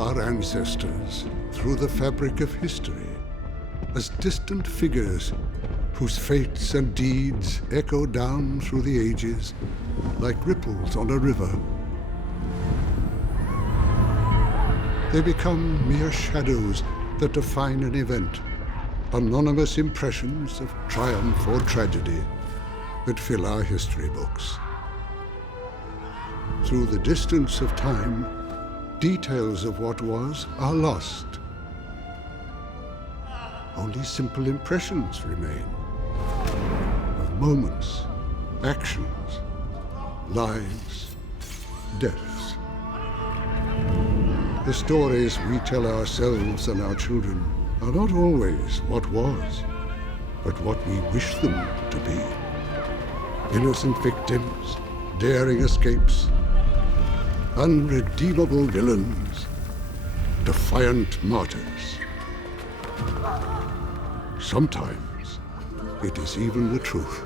our ancestors through the fabric of history as distant figures whose fates and deeds echo down through the ages like ripples on a river. They become mere shadows that define an event, anonymous impressions of triumph or tragedy that fill our history books. Through the distance of time, details of what was are lost. Only simple impressions remain of moments, actions, lives, deaths. The stories we tell ourselves and our children are not always what was, but what we wish them to be. Innocent victims, daring escapes, unredeemable villains, defiant martyrs. Sometimes it is even the truth.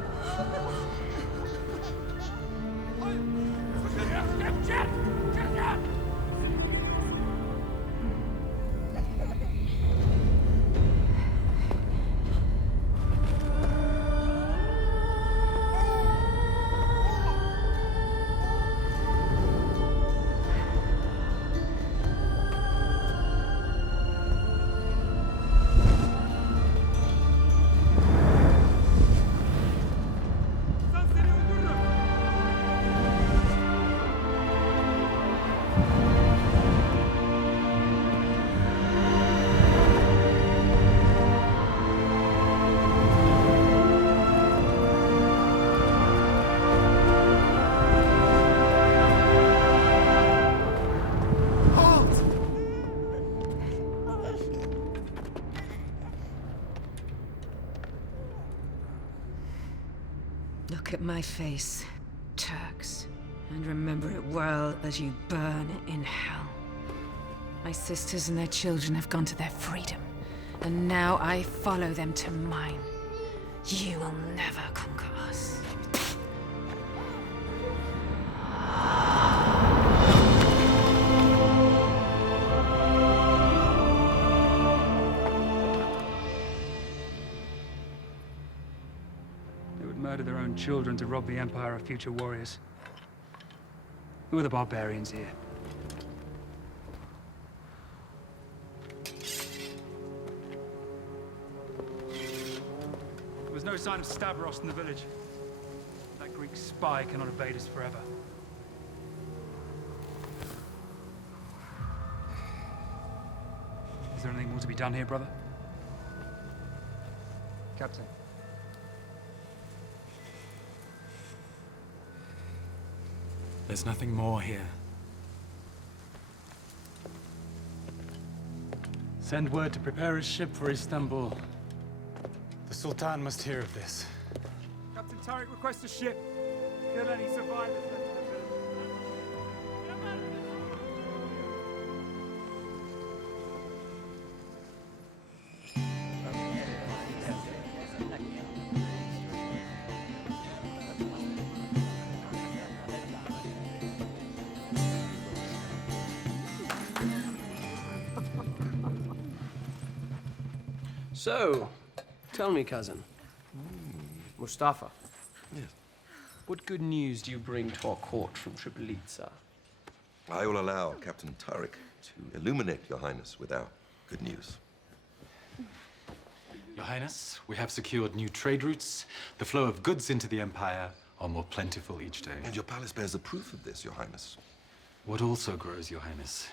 Look at my face, Turks, and remember it well as you burn in hell. My sisters and their children have gone to their freedom, and now I follow them to mine. You will never conquer us. Murder their own children to rob the Empire of future warriors. Who are the barbarians here? There was no sign of Stavros in the village. That Greek spy cannot evade us forever. Is there anything more to be done here, brother? Captain. There's nothing more here. Send word to prepare a ship for Istanbul. The Sultan must hear of this. Captain Tariq requests a ship. Kill any survivors left in the village. So, tell me, cousin. Mustafa. Yes. What good news do you bring to our court from Tripolitsa? I will allow Captain Tariq to illuminate Your Highness with our good news. Your Highness, we have secured new trade routes. The flow of goods into the Empire are more plentiful each day. And your palace bears the proof of this, Your Highness. What also grows, Your Highness,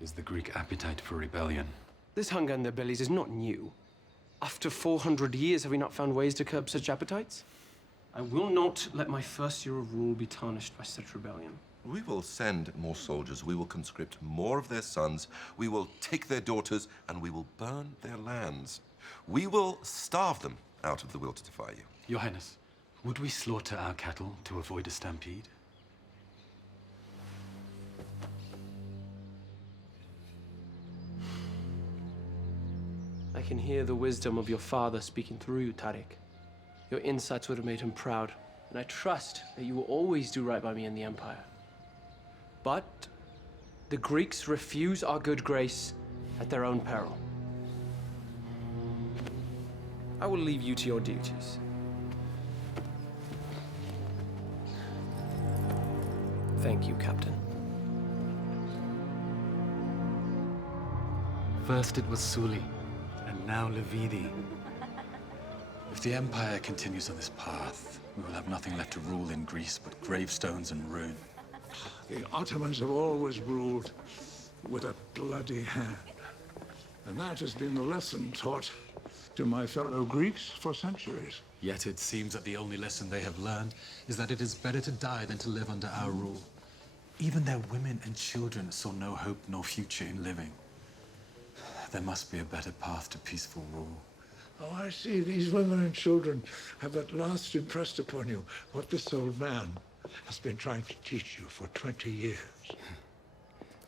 is the Greek appetite for rebellion. This hunger in their bellies is not new. After 400 years, have we not found ways to curb such appetites? I will not let my first year of rule be tarnished by such rebellion. We will send more soldiers. We will conscript more of their sons. We will take their daughters, and we will burn their lands. We will starve them out of the will to defy you. Your Highness, would we slaughter our cattle to avoid a stampede? I can hear the wisdom of your father speaking through you, Tariq. Your insights would have made him proud, and I trust that you will always do right by me in the Empire. But The Greeks refuse our good grace at their own peril. I will leave you to your duties. Thank you, Captain. First it was Suli, and now Levidi. If the Empire continues on this path, we will have nothing left to rule in Greece but gravestones and ruin. The Ottomans have always ruled with a bloody hand. And that has been the lesson taught to my fellow Greeks for centuries. Yet it seems that the only lesson they have learned is that it is better to die than to live under our rule. Even their women and children saw no hope nor future in living. There must be a better path to peaceful rule. Oh, I see. These women and children have at last impressed upon you what this old man has been trying to teach you for 20 years.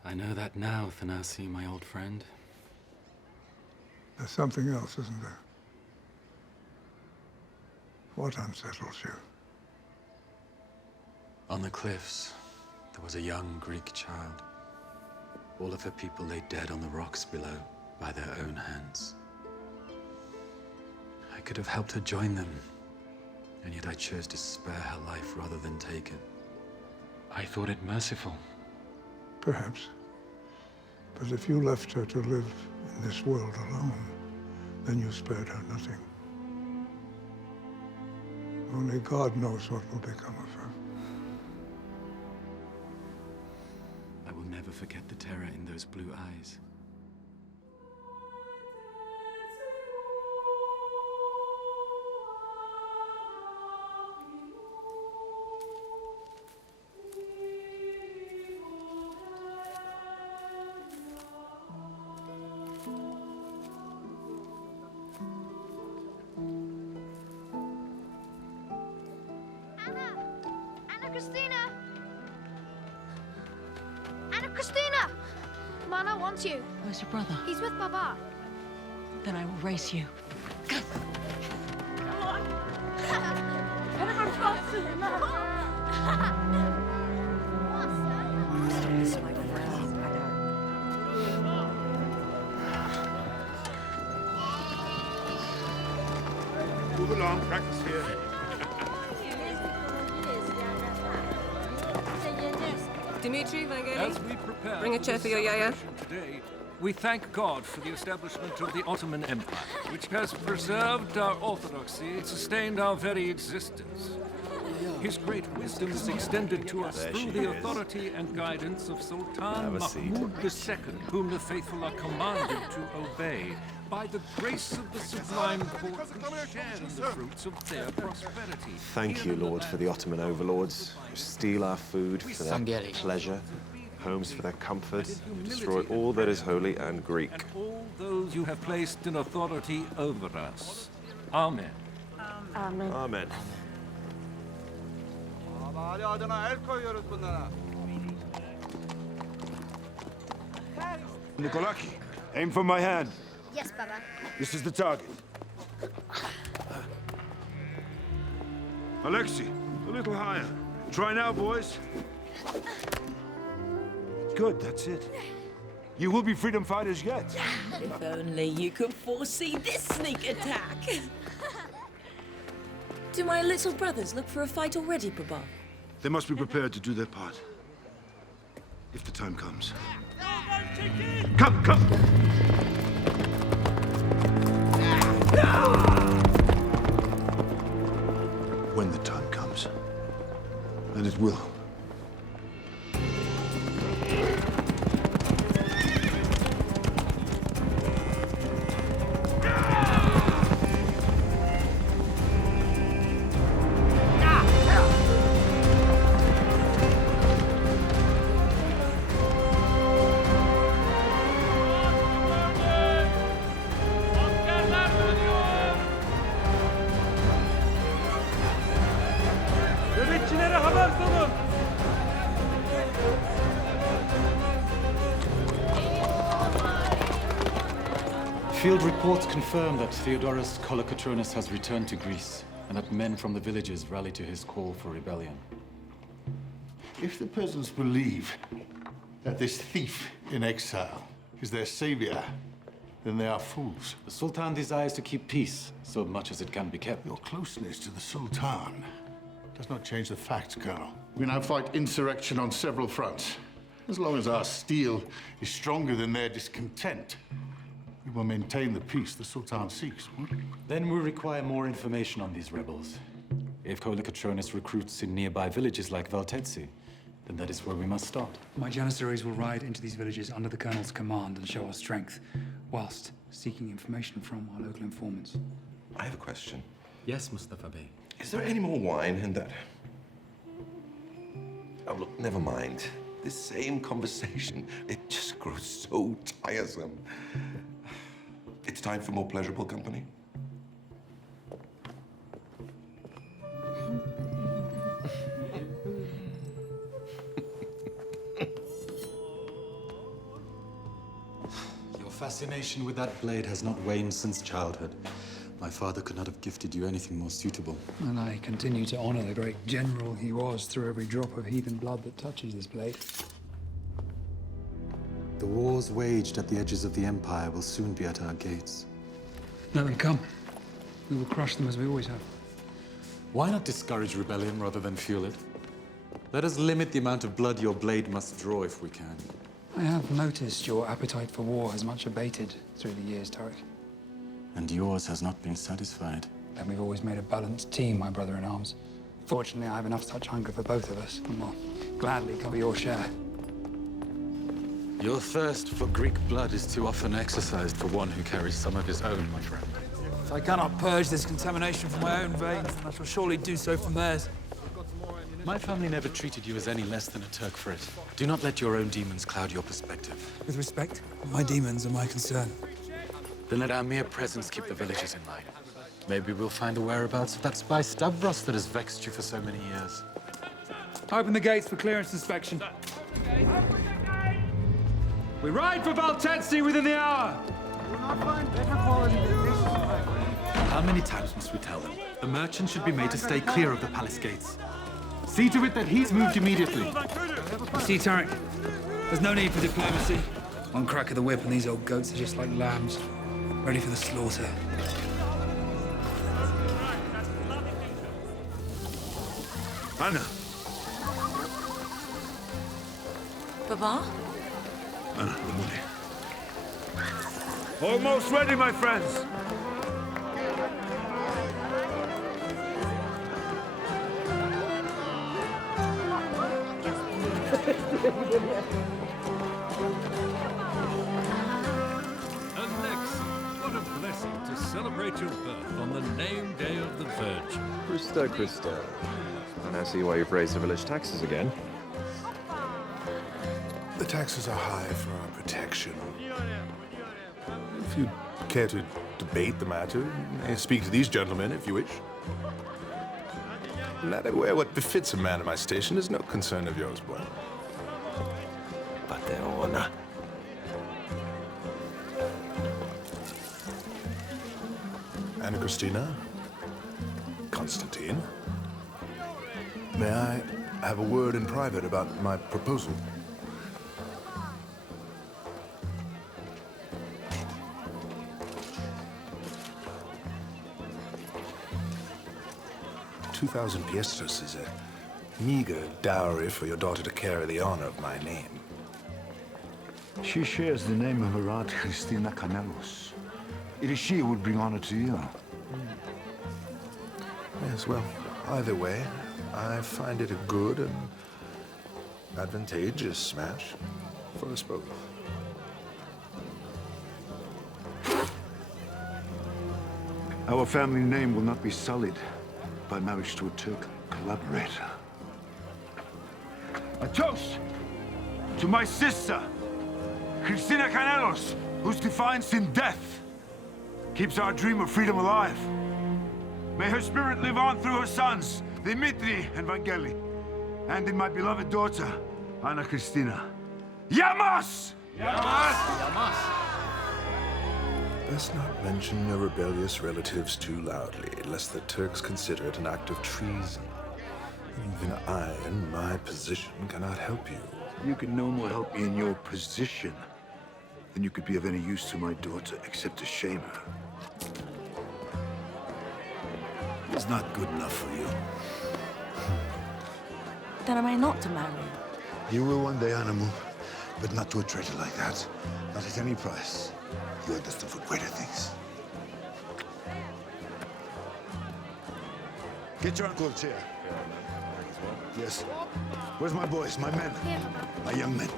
I know that now, Thanasi, my old friend. There's something else, isn't there? What unsettles you? On the cliffs, there was a young Greek child. All of her people lay dead on the rocks below by their own hands. I could have helped her join them, and yet I chose to spare her life rather than take it. I thought it merciful. Perhaps. But if you left her to live in this world alone, then you spared her nothing. Only God knows what will become of her. I will never forget the terror in those blue eyes. Mana wants you. Where's your brother? He's with Baba. Then I will race you. Come on. Everyone faster than that. Move along, practice here. Dimitri, As we prepare bring a chair for your yaya. Today, we thank God for the establishment of the Ottoman Empire, which has preserved our orthodoxy and sustained our very existence. His great wisdom is extended to us through the authority and guidance of Sultan Mahmud II, whom the faithful are commanded to obey. By the grace of the sublime court, we share in the fruits of their prosperity. Thank you, Lord, for the Ottoman overlords who steal our food for their pleasure, homes for their comfort, who destroy all that is holy and Greek. And all those you have placed in authority over us. Amen. Amen. Amen. Nikolaki, aim for my hand. Yes, Baba. This is the target. Alexei, a little higher. Try now, boys. Good, that's it. You will be freedom fighters yet. If only you could foresee this sneak attack. Do my little brothers look for a fight already, Baba? They must be prepared to do their part. If the time comes. Come, come! When the time comes. And it will. Field reports confirm that Theodorus Kolokotronis has returned to Greece, and that men from the villages rally to his call for rebellion. If the peasants believe that this thief in exile is their savior, then they are fools. The Sultan desires to keep peace, so much as it can be kept. Your closeness to the Sultan does not change the facts, Colonel. We now fight insurrection on several fronts. As long as our steel is stronger than their discontent, we will maintain the peace the Sultan seeks. Then we require more information on these rebels. If Kolikotronus recruits in nearby villages like Valtetsi, then that is where we must start. My Janissaries will ride into these villages under the Colonel's command and show our strength, whilst seeking information from our local informants. I have a question. Yes, Mustafa Bey. Is there any more wine in that? Oh, look, never mind. This same conversation, it just grows so tiresome. It's time for more pleasurable company. Your fascination with that blade has not waned since childhood. My father could not have gifted you anything more suitable. And I continue to honor the great general he was through every drop of heathen blood that touches this blade. The wars waged at the edges of the Empire will soon be at our gates. Let them come. We will crush them as we always have. Why not discourage rebellion rather than fuel it? Let us limit the amount of blood your blade must draw if we can. I have noticed your appetite for war has much abated through the years, Tarek. And yours has not been satisfied. And we've always made a balanced team, my brother-in-arms. Fortunately, I have enough such hunger for both of us, and will gladly cover your share. Your thirst for Greek blood is too often exercised for one who carries some of his own, my friend. If I cannot purge this contamination from my own veins, then I shall surely do so from theirs. My family never treated you as any less than a Turk for it. Do not let your own demons cloud your perspective. With respect, my demons are my concern. Then let our mere presence keep the villagers in line. Maybe we'll find the whereabouts of that spy Stavros that has vexed you for so many years. Open the gates for clearance inspection. We ride for Valtetsi within the hour! How many times must we tell them? The merchant should be made to stay clear of the palace gates. See to it that he's moved immediately. See, Tarek, there's no need for diplomacy. One crack of the whip and these old goats are just like lambs, ready for the slaughter. Anna. Papa? Anna, the money. Almost ready, my friends. Alexei, what a blessing to celebrate your birth on the name day of the Virgin. Christo. And I see why you've raised the village taxes again. The taxes are high for our protection. If you care to debate the matter, you may speak to these gentlemen if you wish. Let it wear what befits a man of my station is no concern of yours, boy. But their honor. Anna Christina? Constantine? May I have a word in private about my proposal? $2,000 piastres is a meager dowry for your daughter to carry the honor of my name. She shares the name of her aunt, Christina Canelos. It is she who would bring honor to you. Yes, well, either way, I find it a good and advantageous match for us both. Our family name will not be sullied by marriage to a Turk collaborator. A toast to my sister, Christina Canelos, whose defiance in death keeps our dream of freedom alive. May her spirit live on through her sons, Dimitri and Vangeli, and in my beloved daughter, Anna Christina. Yamas! Yamas! Yamas! Best not mention your rebellious relatives too loudly, lest the Turks consider it an act of treason. Even I, in my position, cannot help you. You can no more help me in your position than you could be of any use to my daughter, except to shame her. It's not good enough for you. Then am I not to marry? You will one day, Animal, but not to a traitor like that. Not at any price. You are destined for greater things. Get your uncle a chair. Yes. Where's my boys, my men? My young men.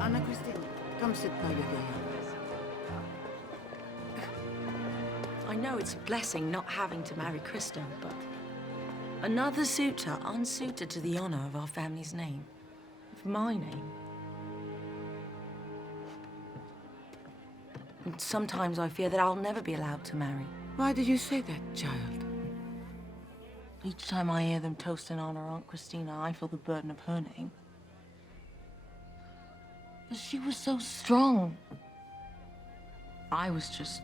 Anna Christine, come sit by your yaya. I know it's a blessing not having to marry Christo, but another suitor unsuited to the honor of our family's name, of my name. And sometimes I fear that I'll never be allowed to marry. Why did you say that, child? Each time I hear them toast and honor Aunt Christina, I feel the burden of her name. But she was so strong. I was just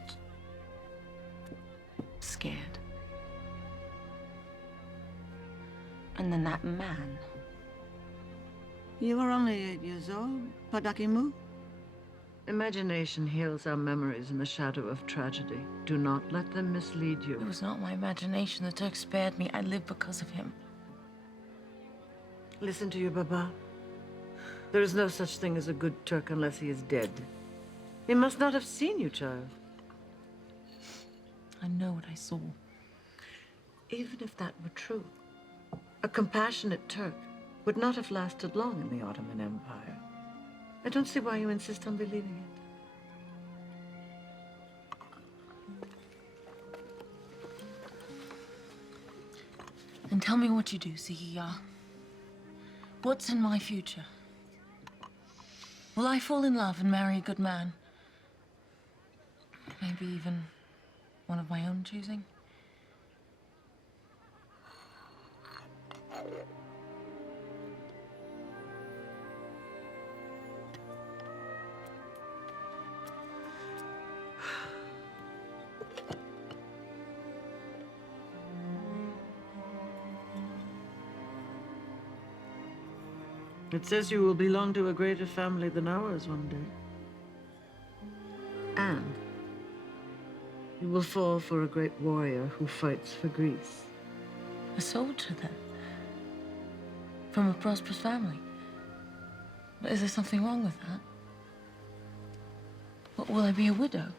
scared. And then that man. You were only 8 years old, Padakimu. Imagination heals our memories in the shadow of tragedy. Do not let them mislead you. It was not my imagination. The Turk spared me. I live because of him. Listen to your Baba. There is no such thing as a good Turk unless he is dead. He must not have seen you, child. I know what I saw. Even if that were true, a compassionate Turk would not have lasted long in the Ottoman Empire. I don't see why you insist on believing it. Then tell me what you do, Siya. What's in my future? Will I fall in love and marry a good man? Maybe even one of my own choosing? It says you will belong to a greater family than ours one day. And you will fall for a great warrior who fights for Greece. A soldier, then? From a prosperous family? Is there something wrong with that? Will I be a widow?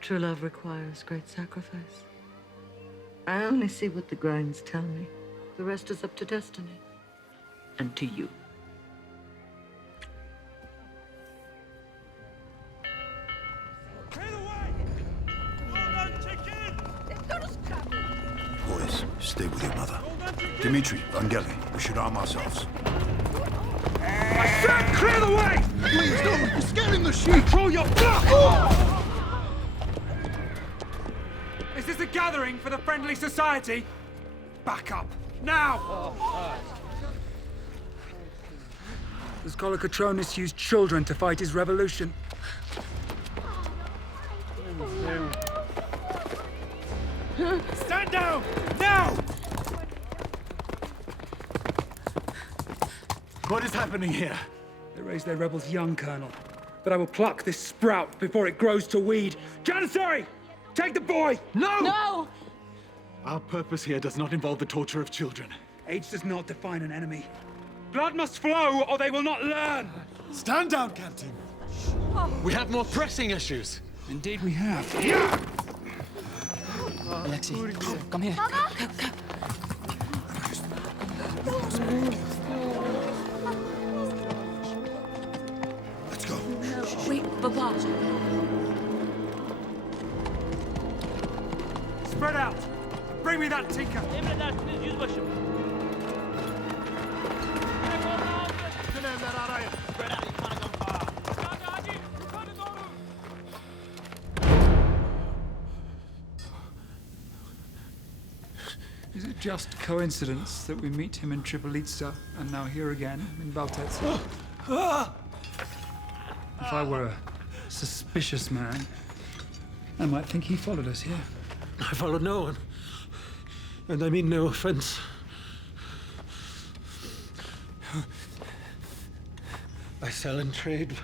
True love requires great sacrifice. I only see what the grinds tell me. The rest is up to destiny. And to you. Boys, stay with your mother. Dimitri, Vangeli, we should arm ourselves. I said clear the way! Please don't! You're scaring the sheep! Control your blood! Is this a gathering for the friendly society? Back up, now! Does Kolokotronis use children to fight his revolution? Stand down! Now! What is happening here? They raise their rebels young, Colonel. But I will pluck this sprout before it grows to weed. Janissary! Take the boy! No! No! Our purpose here does not involve the torture of children. Age does not define an enemy. Blood must flow, or they will not learn! Stand down, Captain. We have more pressing issues. Indeed we have. Alexei, come here. Let's go. Wait, Papa. Spread out! Bring me that tinker! Emredersiniz yüzbaşım. Is it just coincidence that we meet him in Tripolitsa and now here again in Baltetsa? If I were a suspicious man, I might think he followed us here. I followed no one. And I mean no offense. I sell and trade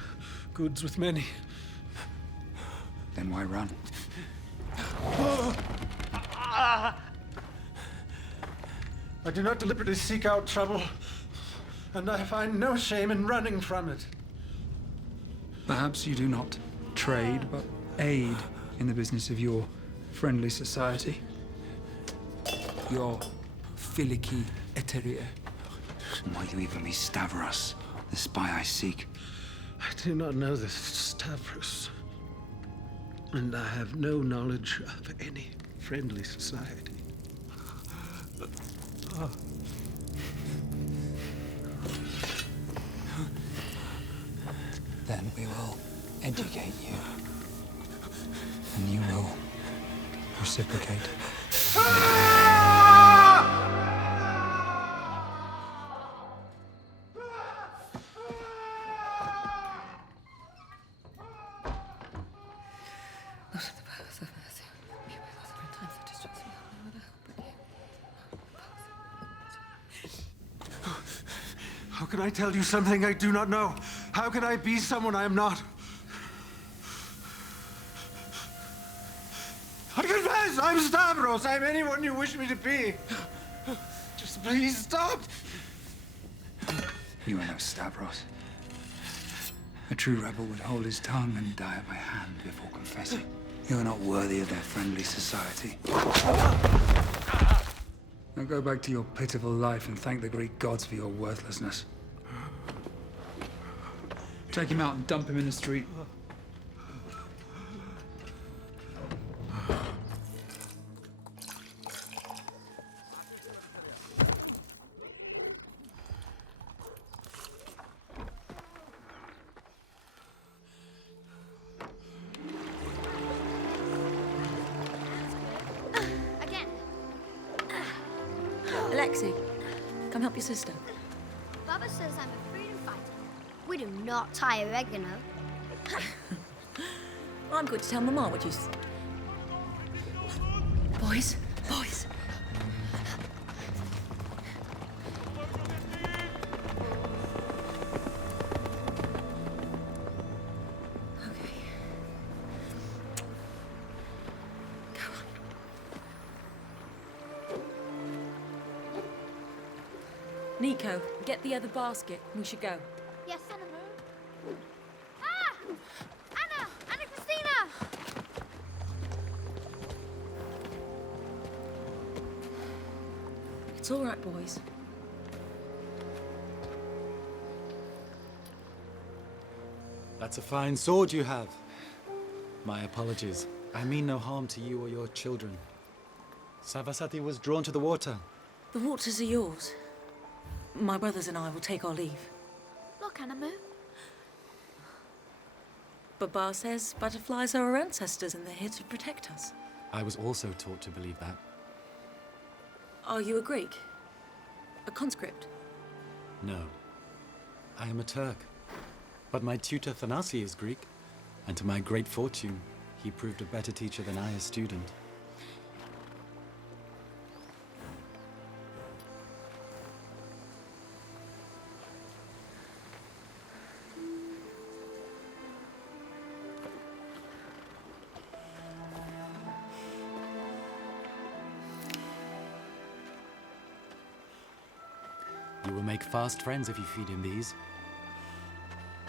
goods with many. Then why run? I do not deliberately seek out trouble, and I find no shame in running from it. Perhaps you do not trade, but aid in the business of your friendly society. Your filici eteria. Why do you even me Stavros, the spy I seek? I do not know this Stavros, and I have no knowledge of any friendly society. Then we will educate you, and you will reciprocate. How can I tell you something I do not know? How can I be someone I am not? I confess, I'm Stavros. I'm anyone you wish me to be. Just please stop. You are no Stavros. A true rebel would hold his tongue and die at my hand before confessing. You are not worthy of their friendly society. Now go back to your pitiful life and thank the Greek gods for your worthlessness. Take him out and dump him in the street. Alexei, come help your sister. Baba says I'm a freedom fighter. We do not tie oregano. I'm going to tell Mama what you... Boys, boys. Nico, get the other basket. We should go. Yes, Anna. Ah! Anna! Anna Christina! It's all right, boys. That's a fine sword you have. My apologies. I mean no harm to you or your children. Savasati was drawn to the water. The waters are yours. My brothers and I will take our leave. Look, Anamu. Baba says butterflies are our ancestors and they're here to protect us. I was also taught to believe that. Are you a Greek? A conscript? No. I am a Turk. But my tutor Thanasi is Greek, and to my great fortune, he proved a better teacher than I as student. You will make fast friends if you feed him these.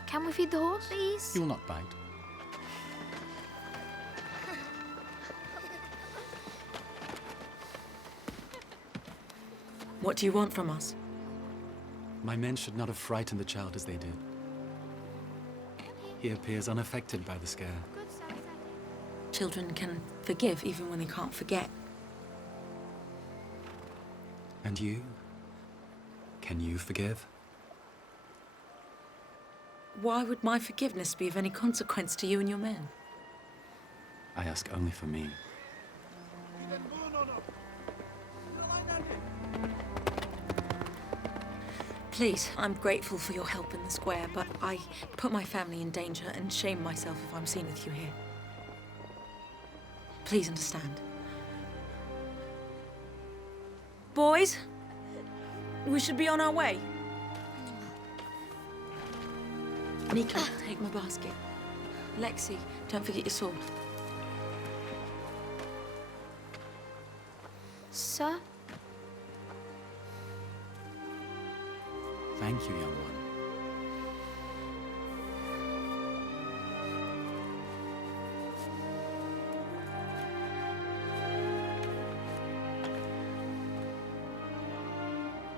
Can we feed the horse, please? He will not bite. What do you want from us? My men should not have frightened the child as they did. He appears unaffected by the scare. Children can forgive even when they can't forget. And you? Can you forgive? Why would my forgiveness be of any consequence to you and your men? I ask only for me. Please, I'm grateful for your help in the square, but I put my family in danger and shame myself if I'm seen with you here. Please understand. Boys, we should be on our way. Nico, take my basket. Lexi, don't forget your sword. Sir? Thank you, young one.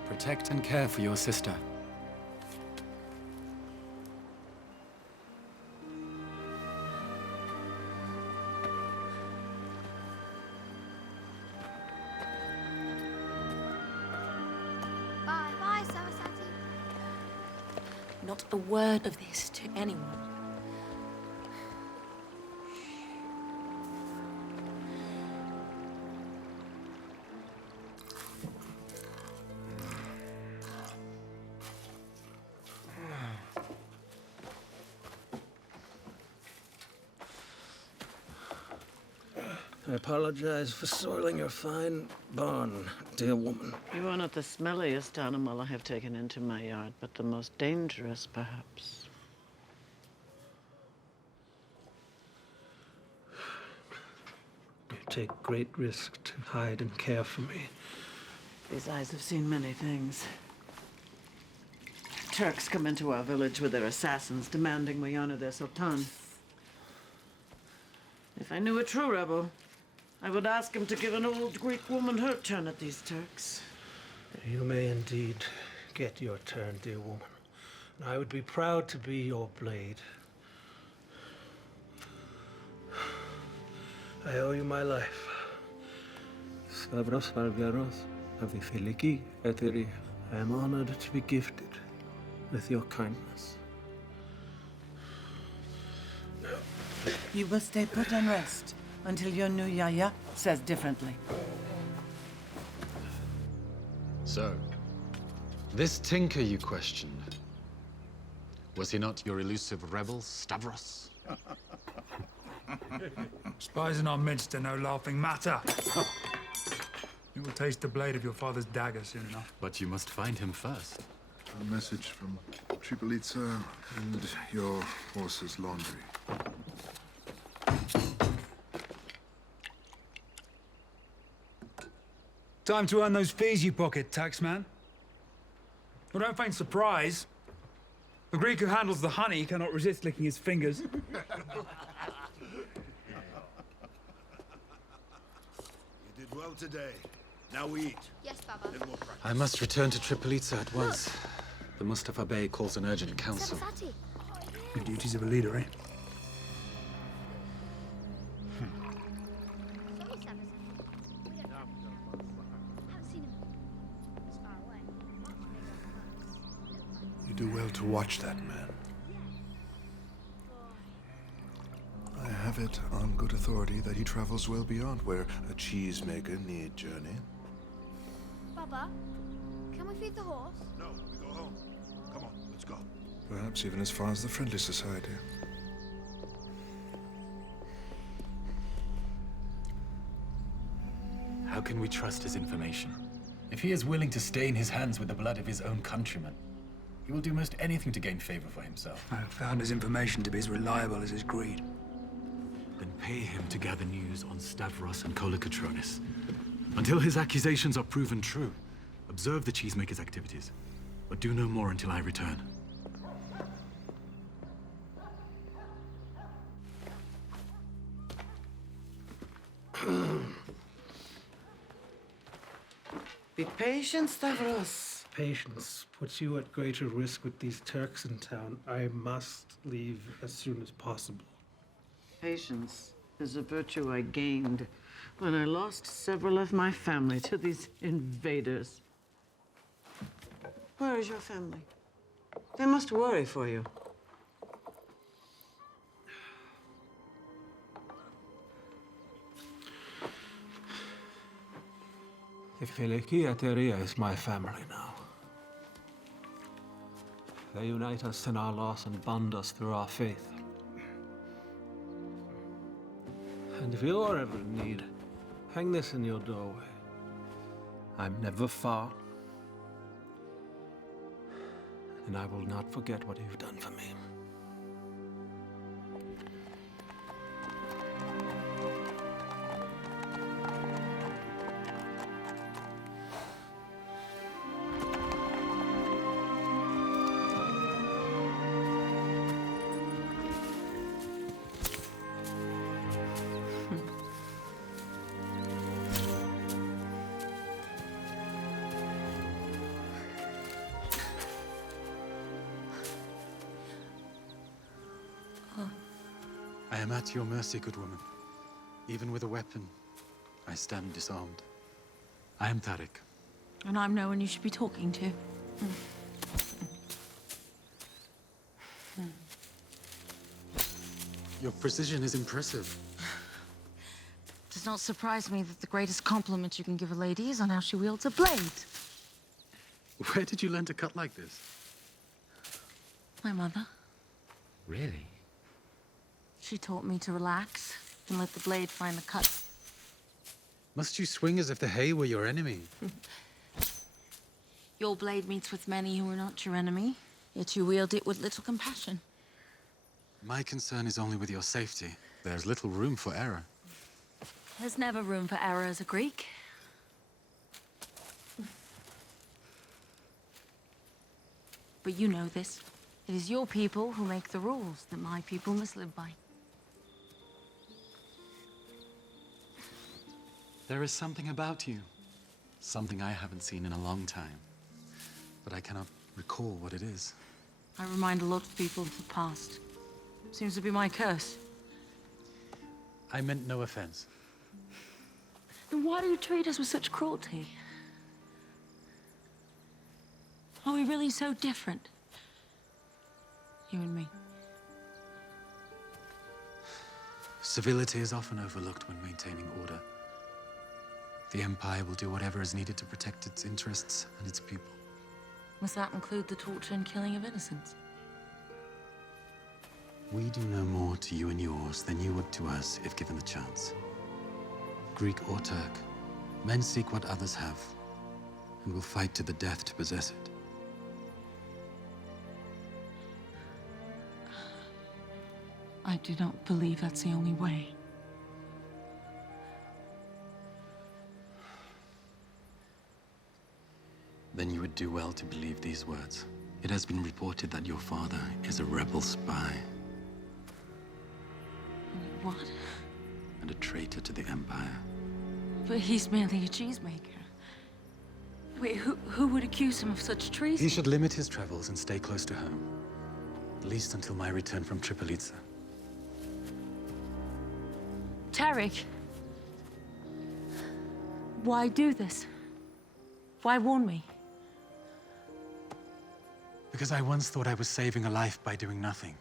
Protect and care for your sister. Bye, Sarasati. Not a word of this to anyone. I apologize for soiling your fine barn, dear woman. You are not the smelliest animal I have taken into my yard, but the most dangerous, perhaps. You take great risk to hide and care for me. These eyes have seen many things. Turks come into our village with their assassins, demanding we honor their sultan. If I knew a true rebel, I would ask him to give an old Greek woman her turn at these Turks. You may indeed get your turn, dear woman. And I would be proud to be your blade. I owe you my life. Stavros Valgaros of the Filiki Eteri. I am honored to be gifted with your kindness. You will stay put and rest until your new Yaya says differently. So, this tinker you questioned, was he not your elusive rebel, Stavros? Spies in our midst are no laughing matter. You will taste the blade of your father's dagger soon enough. But you must find him first. A message from Tripolitsa and your horse's laundry. Time to earn those fees you pocket, taxman. Well, don't feign surprise. The Greek who handles the honey cannot resist licking his fingers. You did well today. Now we eat. Yes, Baba. I must return to Tripolitsa at once. The Mustafa Bey calls an urgent council. Sarasati. The duties of a leader, eh? Sorry, Sarasati. We don't know. Haven't seen him. He's far away. Much bigger than us. You do well to watch that man. I have it on good authority that he travels well beyond where a cheesemaker need journey. Baba, can we feed the horse? No, we go home. Come on, let's go. Perhaps even as far as the Friendly Society. How can we trust his information? If he is willing to stain his hands with the blood of his own countrymen, he will do most anything to gain favor for himself. I have found his information to be as reliable as his greed. Then pay him to gather news on Stavros and Kolokotronis. Until his accusations are proven true, observe the cheesemaker's activities, but do no more until I return. Be patient, Stavros. Patience puts you at greater risk with these Turks in town. I must leave as soon as possible. Patience is a virtue I gained when I lost several of my family to these invaders. Where is your family? They must worry for you. The Filiki Eteria is my family now. They unite us in our loss and bond us through our faith. And if you're ever in need, hang this in your doorway. I'm never far. And I will not forget what you've done for me. I am at your mercy, good woman. Even with a weapon, I stand disarmed. I am Tariq. And I'm no one you should be talking to. Your precision is impressive. It does not surprise me that the greatest compliment you can give a lady is on how she wields a blade. Where did you learn to cut like this? My mother. Really? She taught me to relax and let the blade find the cut. Must you swing as if the hay were your enemy? Your blade meets with many who are not your enemy, yet you wield it with little compassion. My concern is only with your safety. There's little room for error. There's never room for error as a Greek. But you know this. It is your people who make the rules that my people must live by. There is something about you. Something I haven't seen in a long time. But I cannot recall what it is. I remind a lot of people of the past. Seems to be my curse. I meant no offense. Then why do you treat us with such cruelty? Are we really so different? You and me. Civility is often overlooked when maintaining order. The Empire will do whatever is needed to protect its interests and its people. Must that include the torture and killing of innocents? We do no more to you and yours than you would to us if given the chance. Greek or Turk, men seek what others have, and will fight to the death to possess it. I do not believe that's the only way. Then you would do well to believe these words. It has been reported that your father is a rebel spy. What? And a traitor to the Empire. But he's merely a cheesemaker. Wait, who would accuse him of such treason? He should limit his travels and stay close to home. At least until my return from Tripolitsa. Tariq. Why do this? Why warn me? Because I once thought I was saving a life by doing nothing.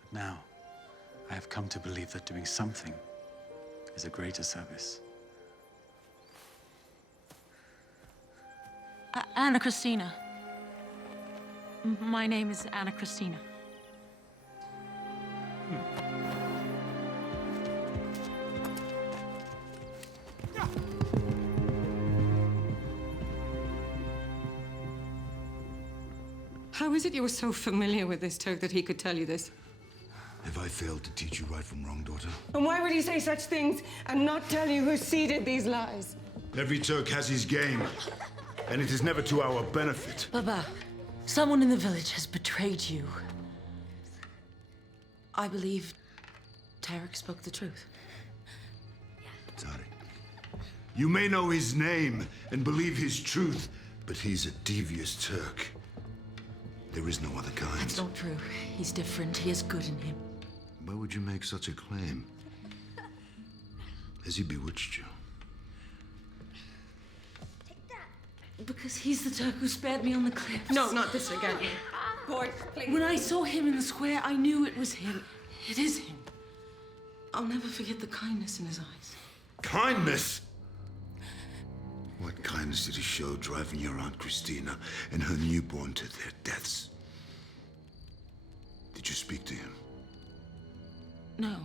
But now, I have come to believe that doing something is a greater service. Anna Christina. My name is Anna Christina. How is it you were so familiar with this Turk that he could tell you this? Have I failed to teach you right from wrong, daughter? And why would he say such things and not tell you who seeded these lies? Every Turk has his game, and it is never to our benefit. Baba, someone in the village has betrayed you. I believe Tariq spoke the truth. Tariq. You may know his name and believe his truth, but he's a devious Turk. There is no other kind. That's not true. He's different. He has good in him. Why would you make such a claim? Has he bewitched you? Because he's the Turk who spared me on the cliffs. No, not this again. Boy, please. When I saw him in the square, I knew it was him. It is him. I'll never forget the kindness in his eyes. Kindness? What kindness did he show driving your Aunt Christina and her newborn to their deaths? Did you speak to him? No.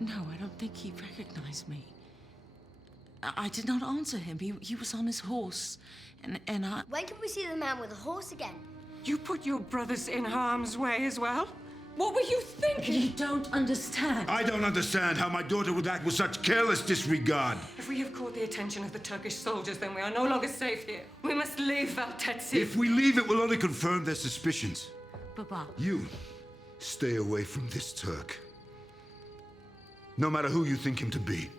No, I don't think he recognized me. I did not answer him. He was on his horse. And I... When can we see the man with the horse again? You put your brothers in harm's way as well? What were you thinking? You don't understand. I don't understand how my daughter would act with such careless disregard. If we have caught the attention of the Turkish soldiers, then we are no longer safe here. We must leave Valtetsi. If we leave, it will only confirm their suspicions. Baba. You stay away from this Turk. No matter who you think him to be.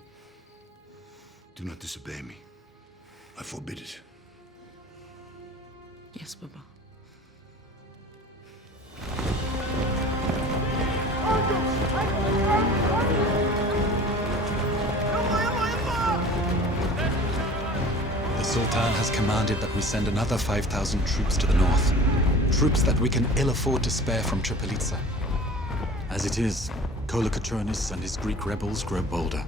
Do not disobey me. I forbid it. Yes, Baba. The Sultan has commanded that we send another 5,000 troops to the north. Troops that we can ill afford to spare from Tripolitsa. As it is, Kolokotronis and his Greek rebels grow bolder,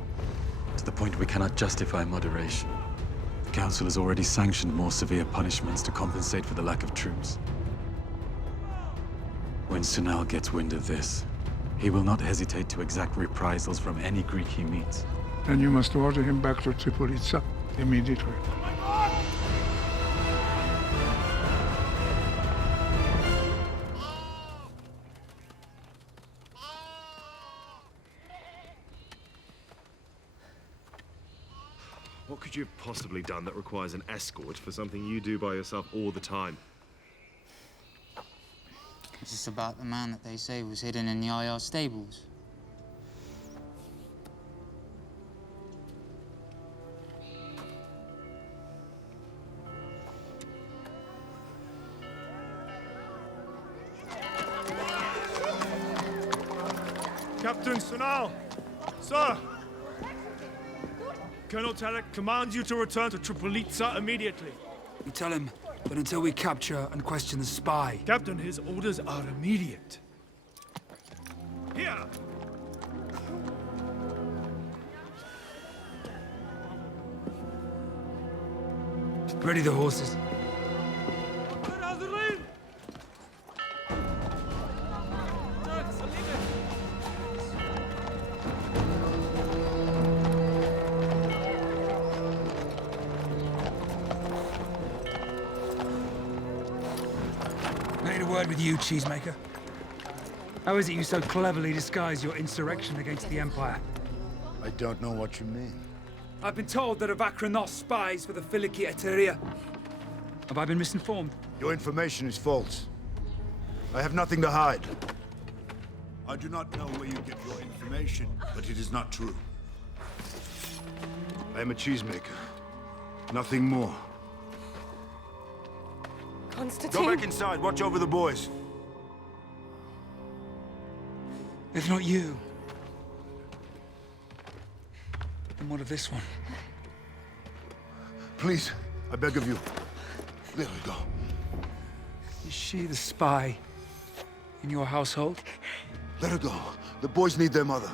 to the point we cannot justify moderation. The Council has already sanctioned more severe punishments to compensate for the lack of troops. When Sunal gets wind of this, he will not hesitate to exact reprisals from any Greek he meets. Then you must order him back to Tripolitsa immediately. What could you have possibly done that requires an escort for something you do by yourself all the time? Is this about the man that they say was hidden in the IR stables? Captain Sunal! Sir! Colonel Tarek commands you to return to Tripolitsa immediately. You tell him that until we capture and question the spy... Captain, his orders are immediate. Here! Ready the horses. With you, cheesemaker. How is it you so cleverly disguise your insurrection against the Empire? I don't know what you mean. I've been told that Avakranos spies for the Filiki Eteria. Have I been misinformed? Your information is false. I have nothing to hide. I do not know where you get your information, but it is not true. I am a cheesemaker. Nothing more. Constantine. Go back inside. Watch over the boys. If not you, then what of this one? Please, I beg of you. There we go. Is she the spy in your household? Let her go. The boys need their mother.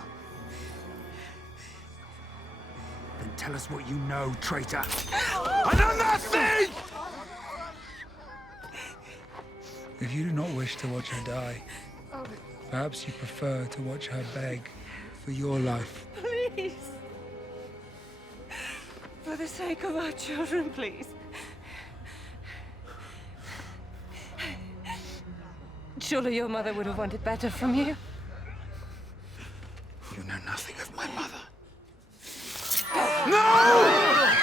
Then tell us what you know, traitor. I know nothing! If you do not wish to watch her die, perhaps you prefer to watch her beg for your life. Please. For the sake of our children, please. Surely your mother would have wanted better from you. You know nothing of my mother. No!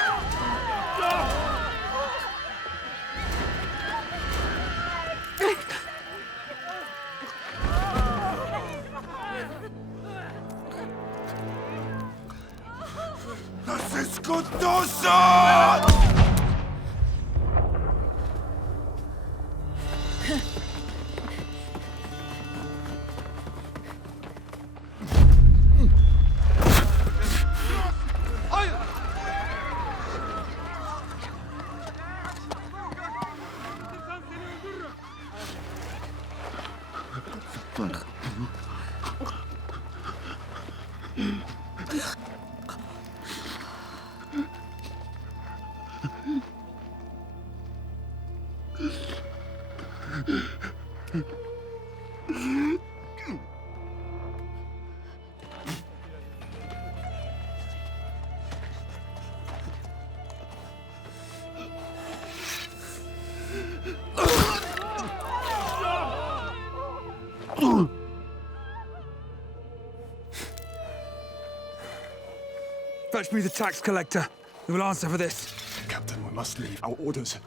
Fetch me the tax collector. He will answer for this. Captain, we must leave. Our orders.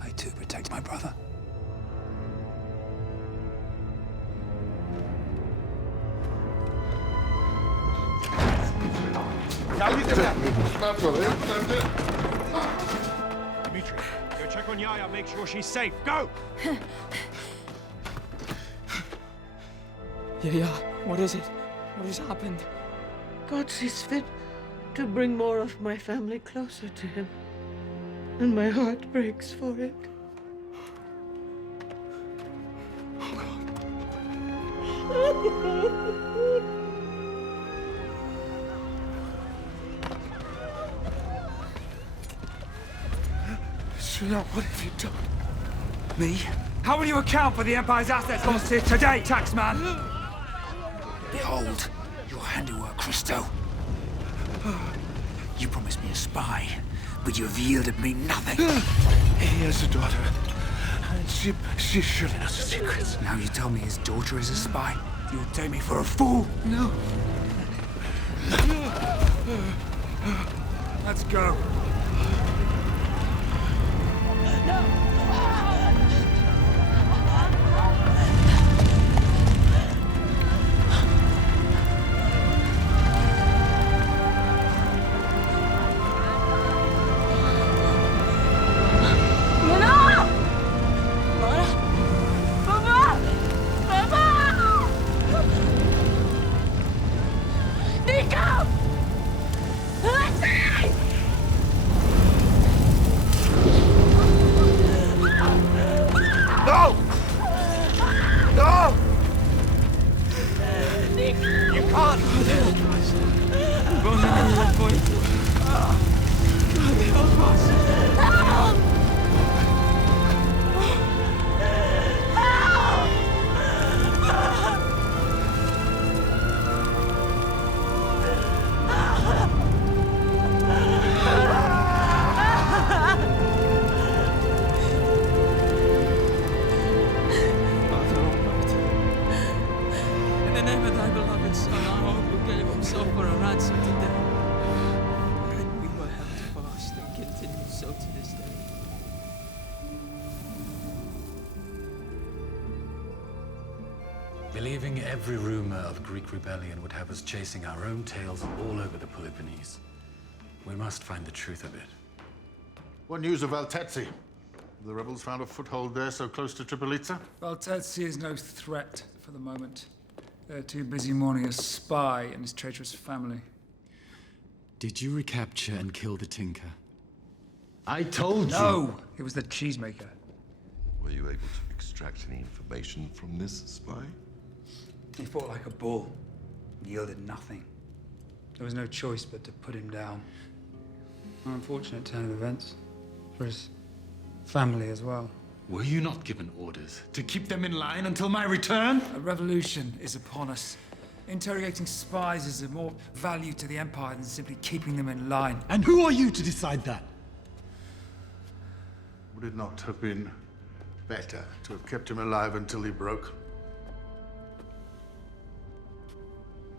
I too protect my brother. Dimitri, go check on Yaya, make sure she's safe. Go! Yeah, what is it? What has happened? God sees fit to bring more of my family closer to him. And my heart breaks for it. Sula, what have you done? Me? How will you account for the Empire's assets lost here today, taxman? Behold, your handiwork, Christo. You promised me a spy, but you have yielded me nothing. He has a daughter, and she's shielding us a secret. Now you tell me his daughter is a spy? You'll take me for a fool? No. Let's go. Believing every rumor of Greek rebellion would have us chasing our own tails all over the Peloponnese. We must find the truth of it. What news of Valtetsi? The rebels found a foothold there so close to Tripolitza? Valtetsi is no threat for the moment. They're too busy mourning a spy and his traitorous family. Did you recapture and kill the Tinker? I told you! No! It was the cheesemaker. Were you able to extract any information from this spy? He fought like a bull, yielded nothing. There was no choice but to put him down. An unfortunate turn of events. For his family as well. Were you not given orders to keep them in line until my return? A revolution is upon us. Interrogating spies is of more value to the Empire than simply keeping them in line. And who are you to decide that? Would it not have been better to have kept him alive until he broke?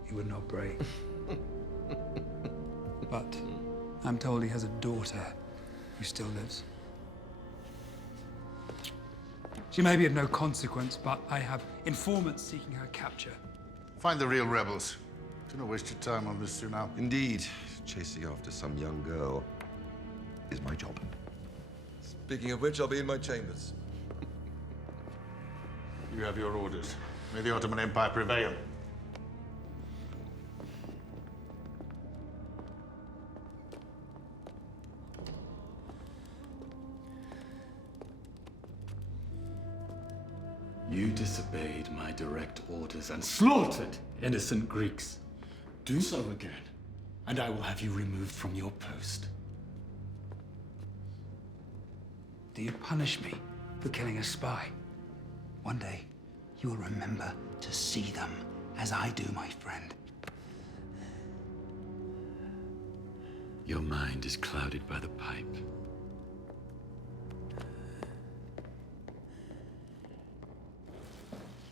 He would not break. But I'm told he has a daughter who still lives. She may be of no consequence, but I have informants seeking her capture. Find the real rebels. Do not waste your time on this, Sunal. Indeed, chasing after some young girl is my job. Speaking of which, I'll be in my chambers. You have your orders. May the Ottoman Empire prevail. You disobeyed my direct orders and slaughtered innocent Greeks. Do so again, and I will have you removed from your post. Do you punish me for killing a spy? One day, you will remember to see them as I do, my friend. Your mind is clouded by the pipe.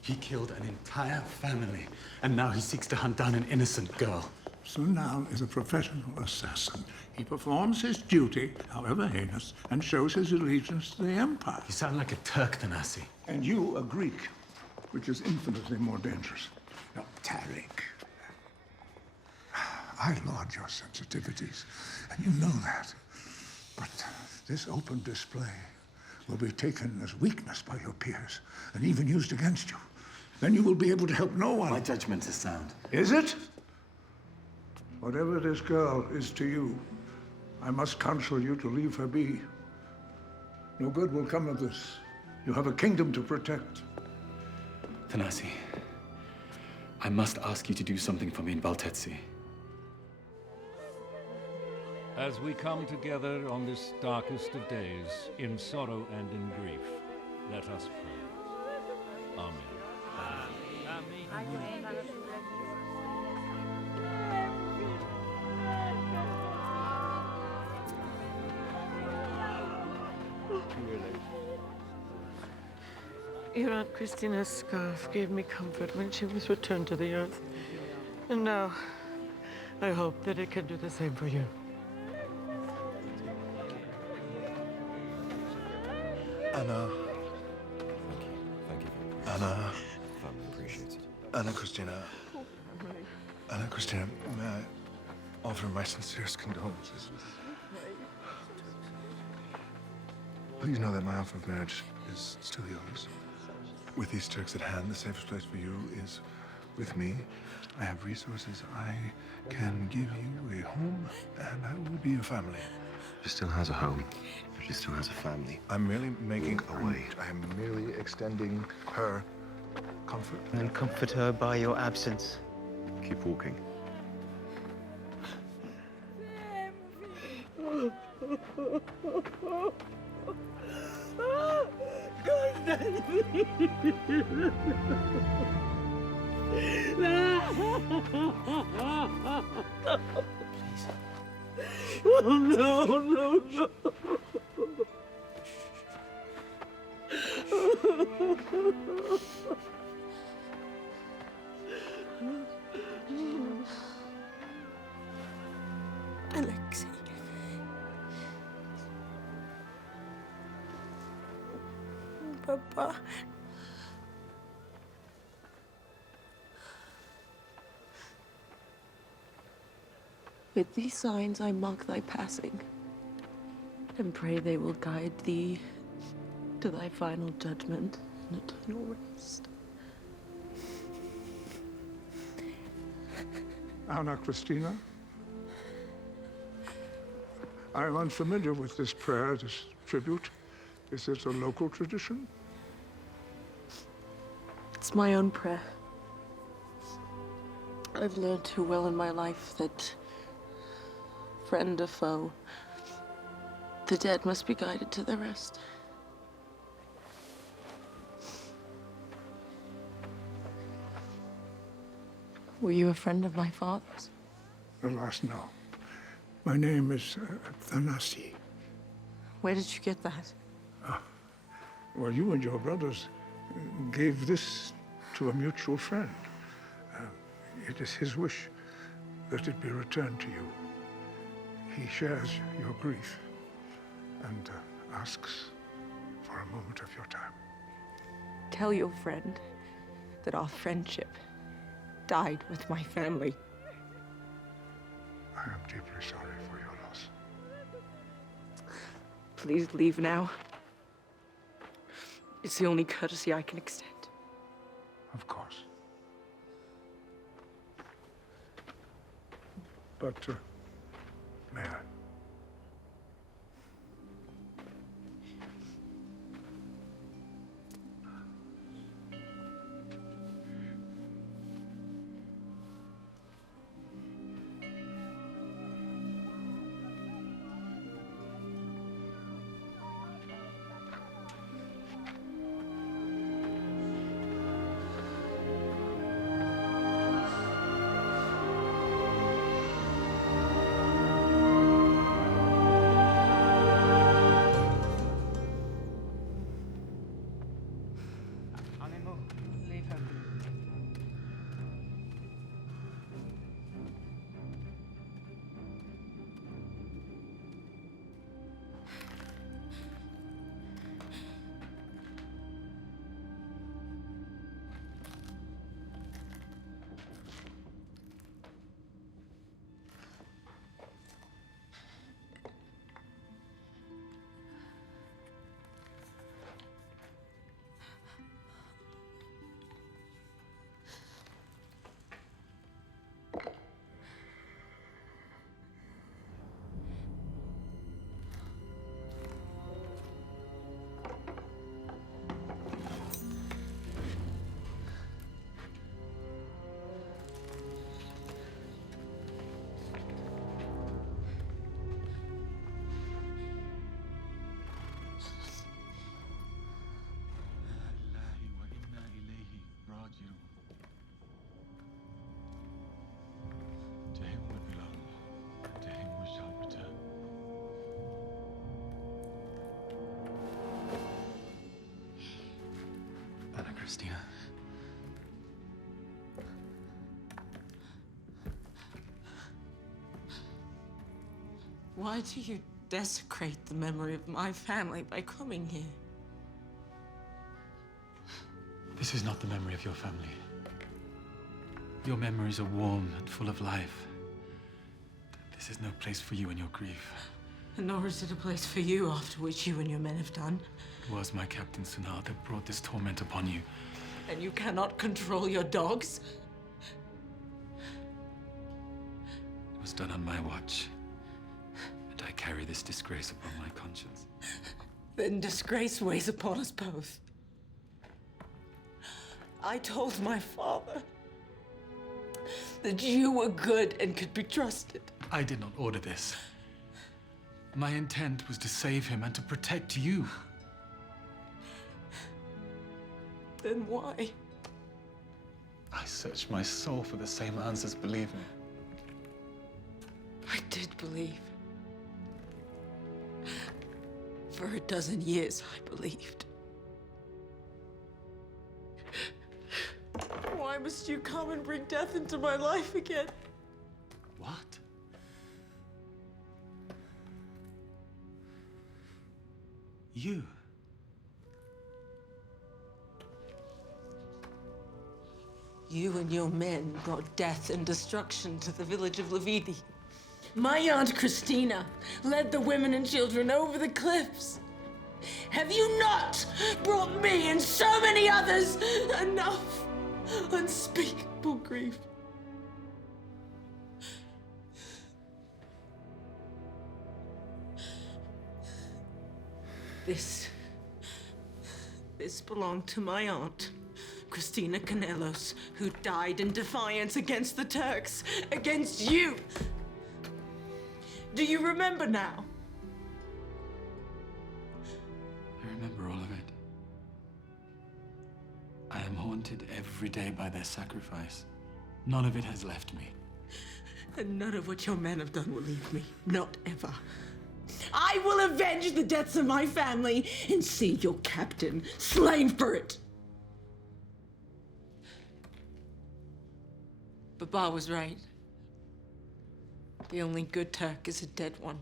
He killed an entire family, and now he seeks to hunt down an innocent girl. Sunal is a professional assassin. He performs his duty, however heinous, and shows his allegiance to the Empire. You sound like a Turk, Thanasi. And you a Greek, which is infinitely more dangerous. Now, Tariq, I laud your sensitivities, and you know that. But this open display will be taken as weakness by your peers, and even used against you. Then you will be able to help no one. My judgment is sound. Is it? Whatever this girl is to you, I must counsel you to leave her be. No good will come of this. You have a kingdom to protect. Thanasi, I must ask you to do something for me in Baltetsi. As we come together on this darkest of days, in sorrow and in grief, let us pray. Amen. Your Aunt Christina's scarf gave me comfort when she was returned to the earth. And now, I hope that it can do the same for you. Anna. Thank you. Anna. Family appreciates it. Anna Christina. Anna Christina, may I offer my sincerest condolences? Please know that my offer of marriage is still yours. With these Turks at hand, the safest place for you is with me. I have resources. I can give you a home, and I will be your family. She still has a home. She still has a family. I'm merely making away. I am merely extending her comfort. And comfort her by your absence. Keep walking. Oh, no, no, no. Alexei. Papa. With these signs I mark thy passing, and pray they will guide thee to thy final judgment and eternal rest. Anna Christina? I am unfamiliar with this prayer, this tribute. Is it a local tradition? It's my own prayer. I've learned too well in my life that, friend or foe, the dead must be guided to their rest. Were you a friend of my father's? Alas, no. My name is Thanasi. Where did you get that? Well, you and your brothers gave this to a mutual friend. It is his wish that it be returned to you. He shares your grief and asks for a moment of your time. Tell your friend that our friendship died with my family. I am deeply sorry for your loss. Please leave now. It's the only courtesy I can extend. Of course. But, may I? Leave her be. To him we belong, to him we shall return. Anna Christina. Why do you desecrate the memory of my family by coming here? This is not the memory of your family. Your memories are warm and full of life. This is no place for you in your grief. Nor is it a place for you after what you and your men have done. It was my Captain Sunar that brought this torment upon you. And you cannot control your dogs? It was done on my watch. And I carry this disgrace upon my conscience. Then disgrace weighs upon us both. I told my father that you were good and could be trusted. I did not order this. My intent was to save him and to protect you. Then why? I searched my soul for the same answers, believe me. I did believe. For a dozen years, I believed. Why must you come and bring death into my life again? What? You? You and your men brought death and destruction to the village of Levidi. My Aunt Christina led the women and children over the cliffs. Have you not brought me and so many others enough unspeakable grief? This belonged to my aunt, Christina Canelos, who died in defiance against the Turks, against you. Do you remember now? I remember all of it. I am haunted every day by their sacrifice. None of it has left me. And none of what your men have done will leave me. Not ever. I will avenge the deaths of my family and see your captain slain for it. Baba was right. The only good Turk is a dead one.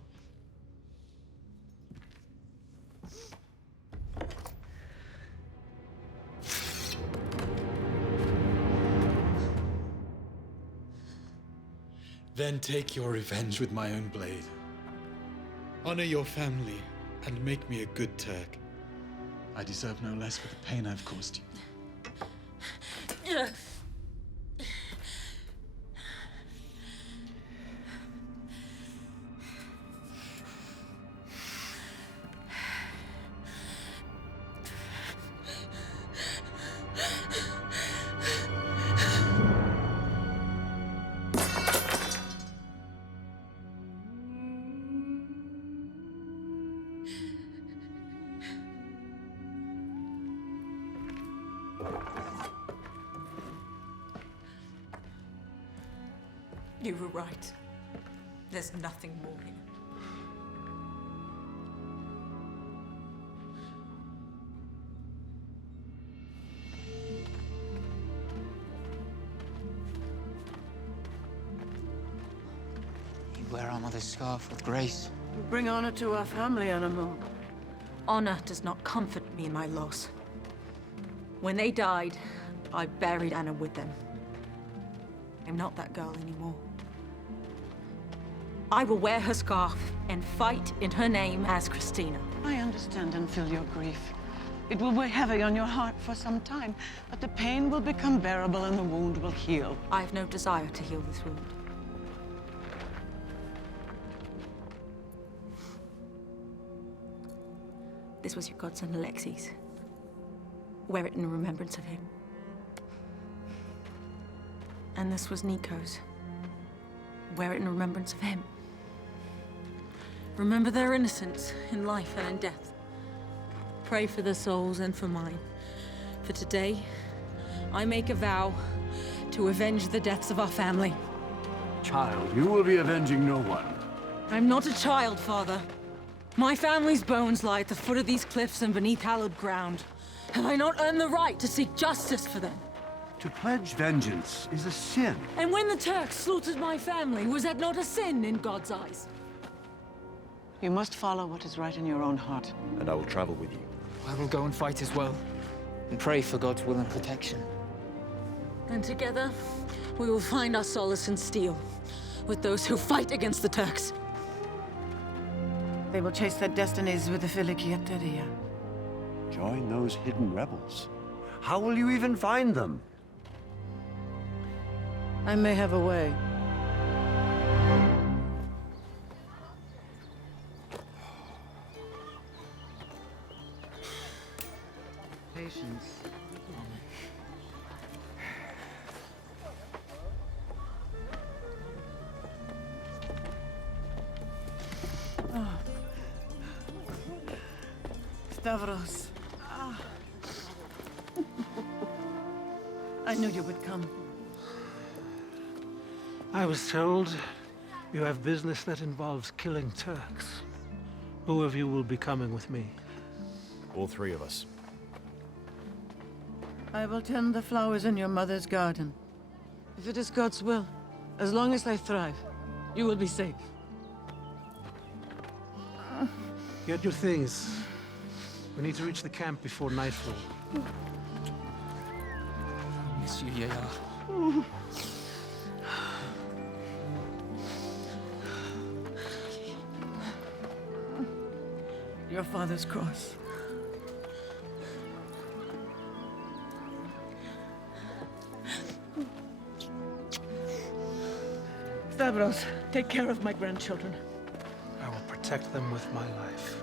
Then take your revenge with my own blade. Honor your family and make me a good Turk. I deserve no less for the pain I've caused you. You were right. There's nothing more here. wear our mother's scarf with grace. Bring honor to our family, animal. Honor does not comfort me in my loss. When they died, I buried Anna with them. I'm not that girl anymore. I will wear her scarf and fight in her name as Christina. I understand and feel your grief. It will weigh heavy on your heart for some time, but the pain will become bearable and the wound will heal. I have no desire to heal this wound. This was your godson Alexi's. Wear it in remembrance of him. And this was Nico's. Wear it in remembrance of him. Remember their innocence in life and in death. Pray for their souls and for mine. For today, I make a vow to avenge the deaths of our family. Child, you will be avenging no one. I'm not a child, Father. My family's bones lie at the foot of these cliffs and beneath hallowed ground. Have I not earned the right to seek justice for them? To pledge vengeance is a sin. And when the Turks slaughtered my family, was that not a sin in God's eyes? You must follow what is right in your own heart. And I will travel with you. I will go and fight as well, and pray for God's will and protection. And together, we will find our solace in steel, with those who fight against the Turks. They will chase their destinies with the Filiki Eteria. Join those hidden rebels. How will you even find them? I may have a way. Patience. Oh. Stavros. Ah. I knew you would come. I was told you have business that involves killing Turks. Who of you will be coming with me? All three of us. I will tend the flowers in your mother's garden. If it is God's will, as long as they thrive, you will be safe. Get your things. We need to reach the camp before nightfall. Miss you, Yaya. Your father's cross. Stavros, take care of my grandchildren. I will protect them with my life.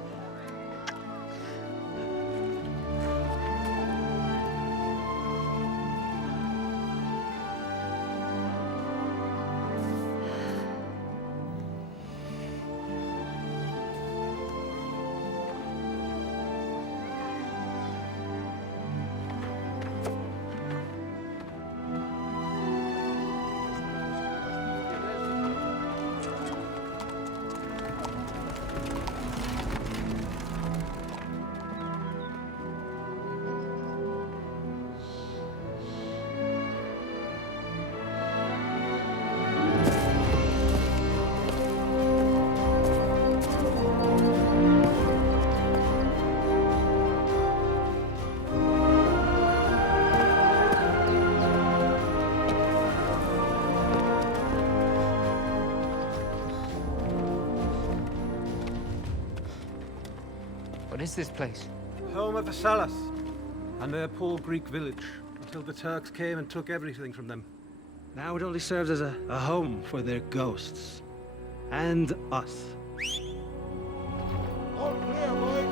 What is this place? Home of the Salas, and their poor Greek village, until the Turks came and took everything from them. Now it only serves as a home for their ghosts. And us. All clear, boys.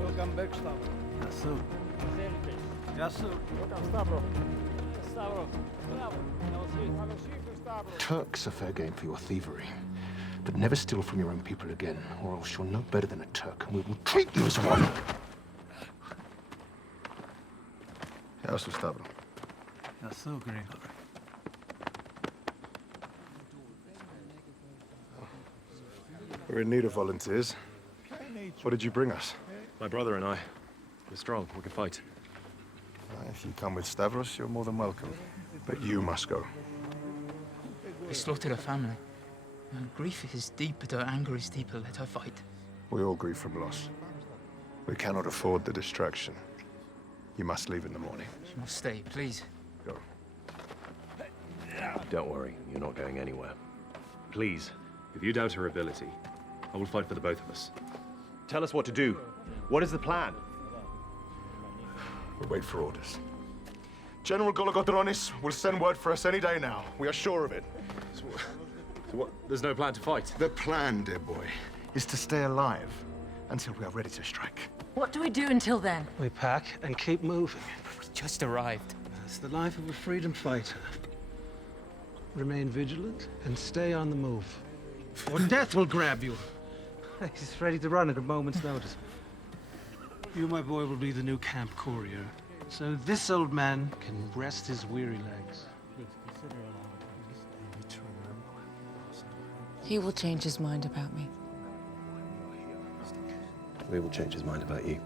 Welcome back, Stavros. Yes, sir. Yes, sir. Welcome, Stavros. Stavros. Turks are fair game for your thievery. But never steal from your own people again, or else you're no better than a Turk, and we will treat you as one. Yes, sir, Stavros. Yes, sir, Gregor. We're in need of volunteers. What did you bring us? My brother and I. We're strong. We can fight. If you come with Stavros, you're more than welcome. But you must go. We slaughtered her family. Her grief is deep, but her anger is deeper. Let her fight. We all grieve from loss. We cannot afford the distraction. You must leave in the morning. She must stay, please. Go. Don't worry, you're not going anywhere. Please, if you doubt her ability, I will fight for the both of us. Tell us what to do. What is the plan? We'll wait for orders. General Gologodronis will send word for us any day now. We are sure of it. So what? There's no plan to fight? The plan, dear boy, is to stay alive until we are ready to strike. What do we do until then? We pack and keep moving. We just arrived. It's the life of a freedom fighter. Remain vigilant and stay on the move. Or death will grab you. He's ready to run at a moment's notice. You, my boy, will be the new camp courier. So this old man can rest his weary legs. He will change his mind about me. We will change his mind about you.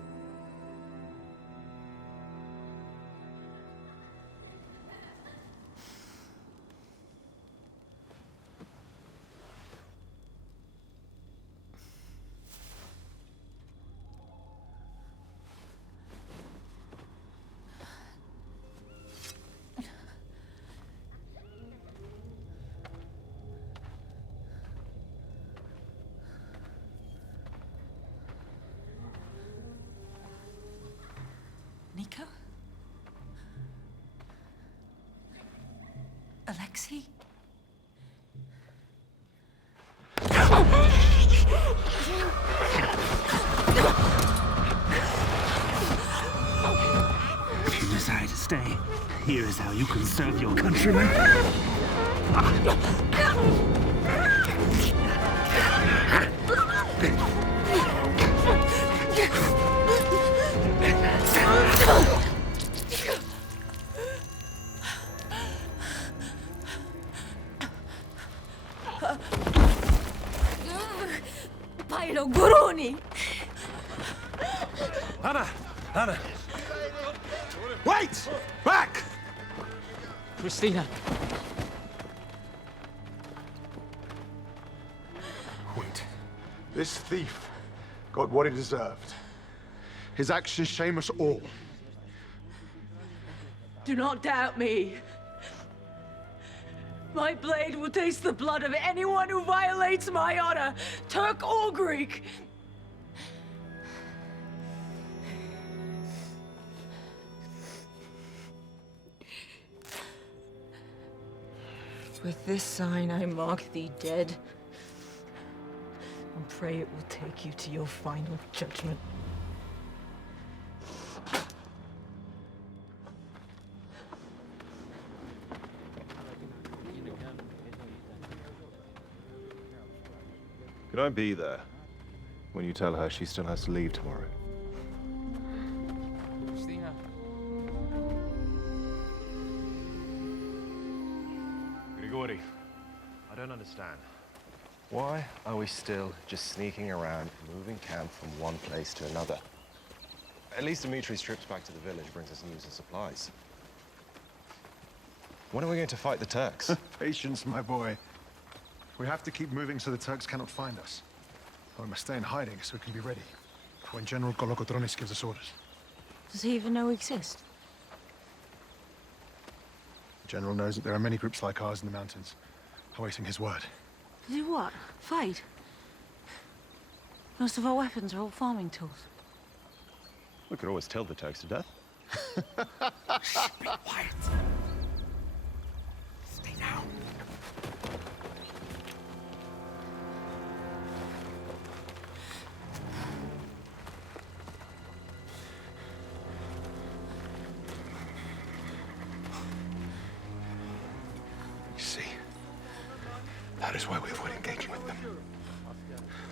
Nico? Alexei? If you decide to stay, here is how you can serve your countrymen. Pailo Guruni! Anna! Anna! Wait! Back! Christina. Wait. This thief got what he deserved. His actions shame us all. Do not doubt me. My blade will taste the blood of anyone who violates my honor, Turk or Greek. With this sign, I mark thee dead, and pray it will take you to your final judgment. Could I be there when you tell her she still has to leave tomorrow? Christina. Grigori, I don't understand. Why are we still just sneaking around, moving camp from one place to another? At least Dimitri's trips back to the village brings us news and supplies. When are we going to fight the Turks? Patience, my boy. We have to keep moving so the Turks cannot find us. Or we must stay in hiding so we can be ready for when General Gologodronis gives us orders. Does he even know we exist? The General knows that there are many groups like ours in the mountains, awaiting his word. Do what? Fight? Most of our weapons are all farming tools. We could always tell the Turks to death. Shh, be quiet. Stay down. You see, that is why we avoid engaging with them.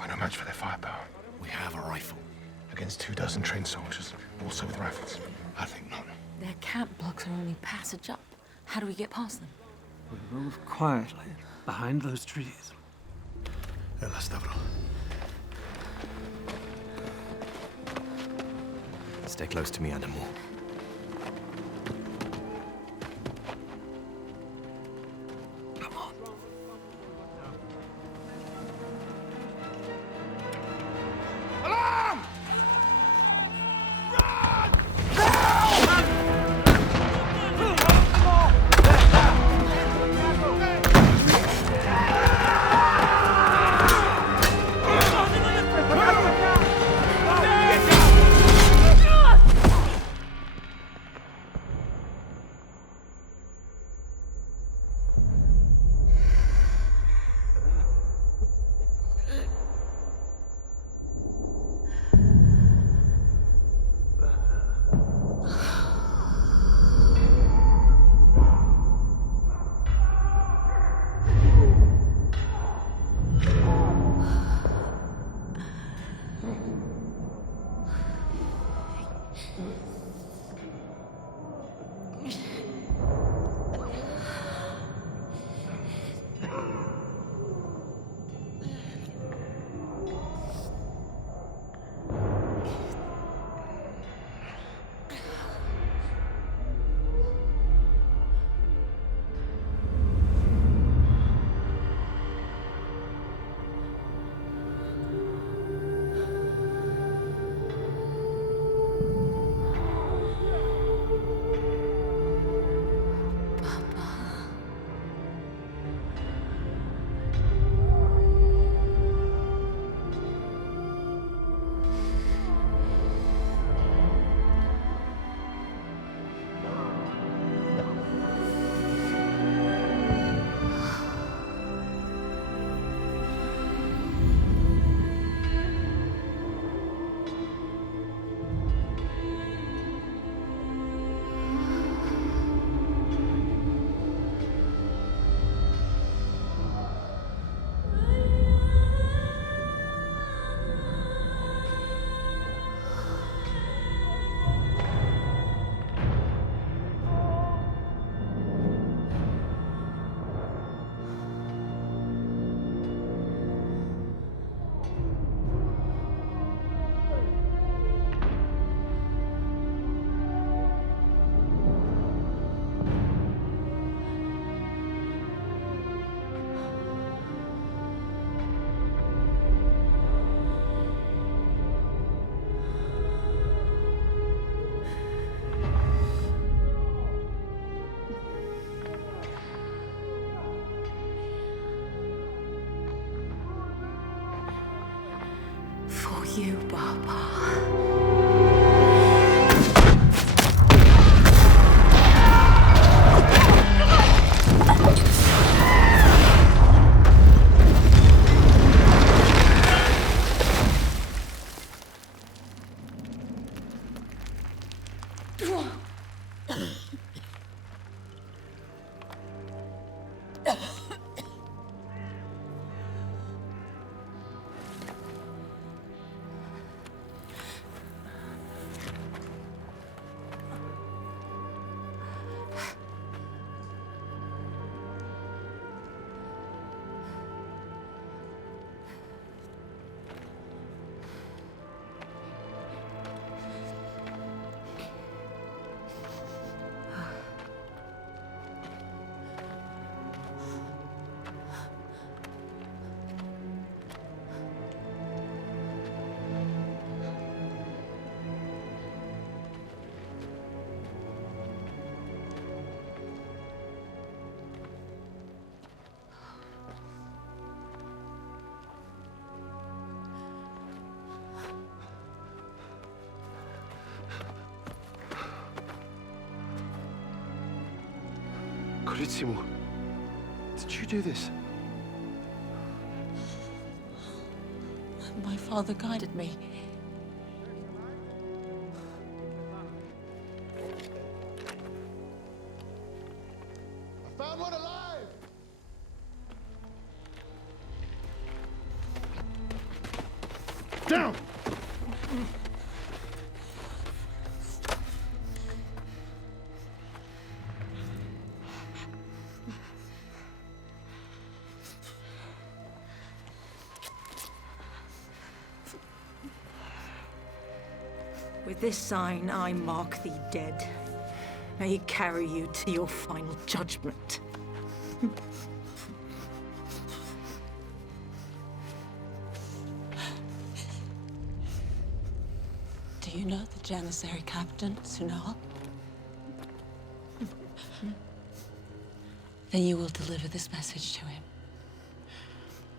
We're no match for their firepower. We have a rifle. Against 24 trained soldiers, also with rifles. I think not. Their camp blocks are only passage up. How do we get past them? We move quietly behind those trees. Ella, Stavro. Stay close to me, Animal. you, Baba. Carissimo, did you do this? My father guided me. I found one alive! Down! With this sign, I mark thee dead. May it carry you to your final judgment. Do you know the Janissary captain, Sunal? Then you will deliver this message to him.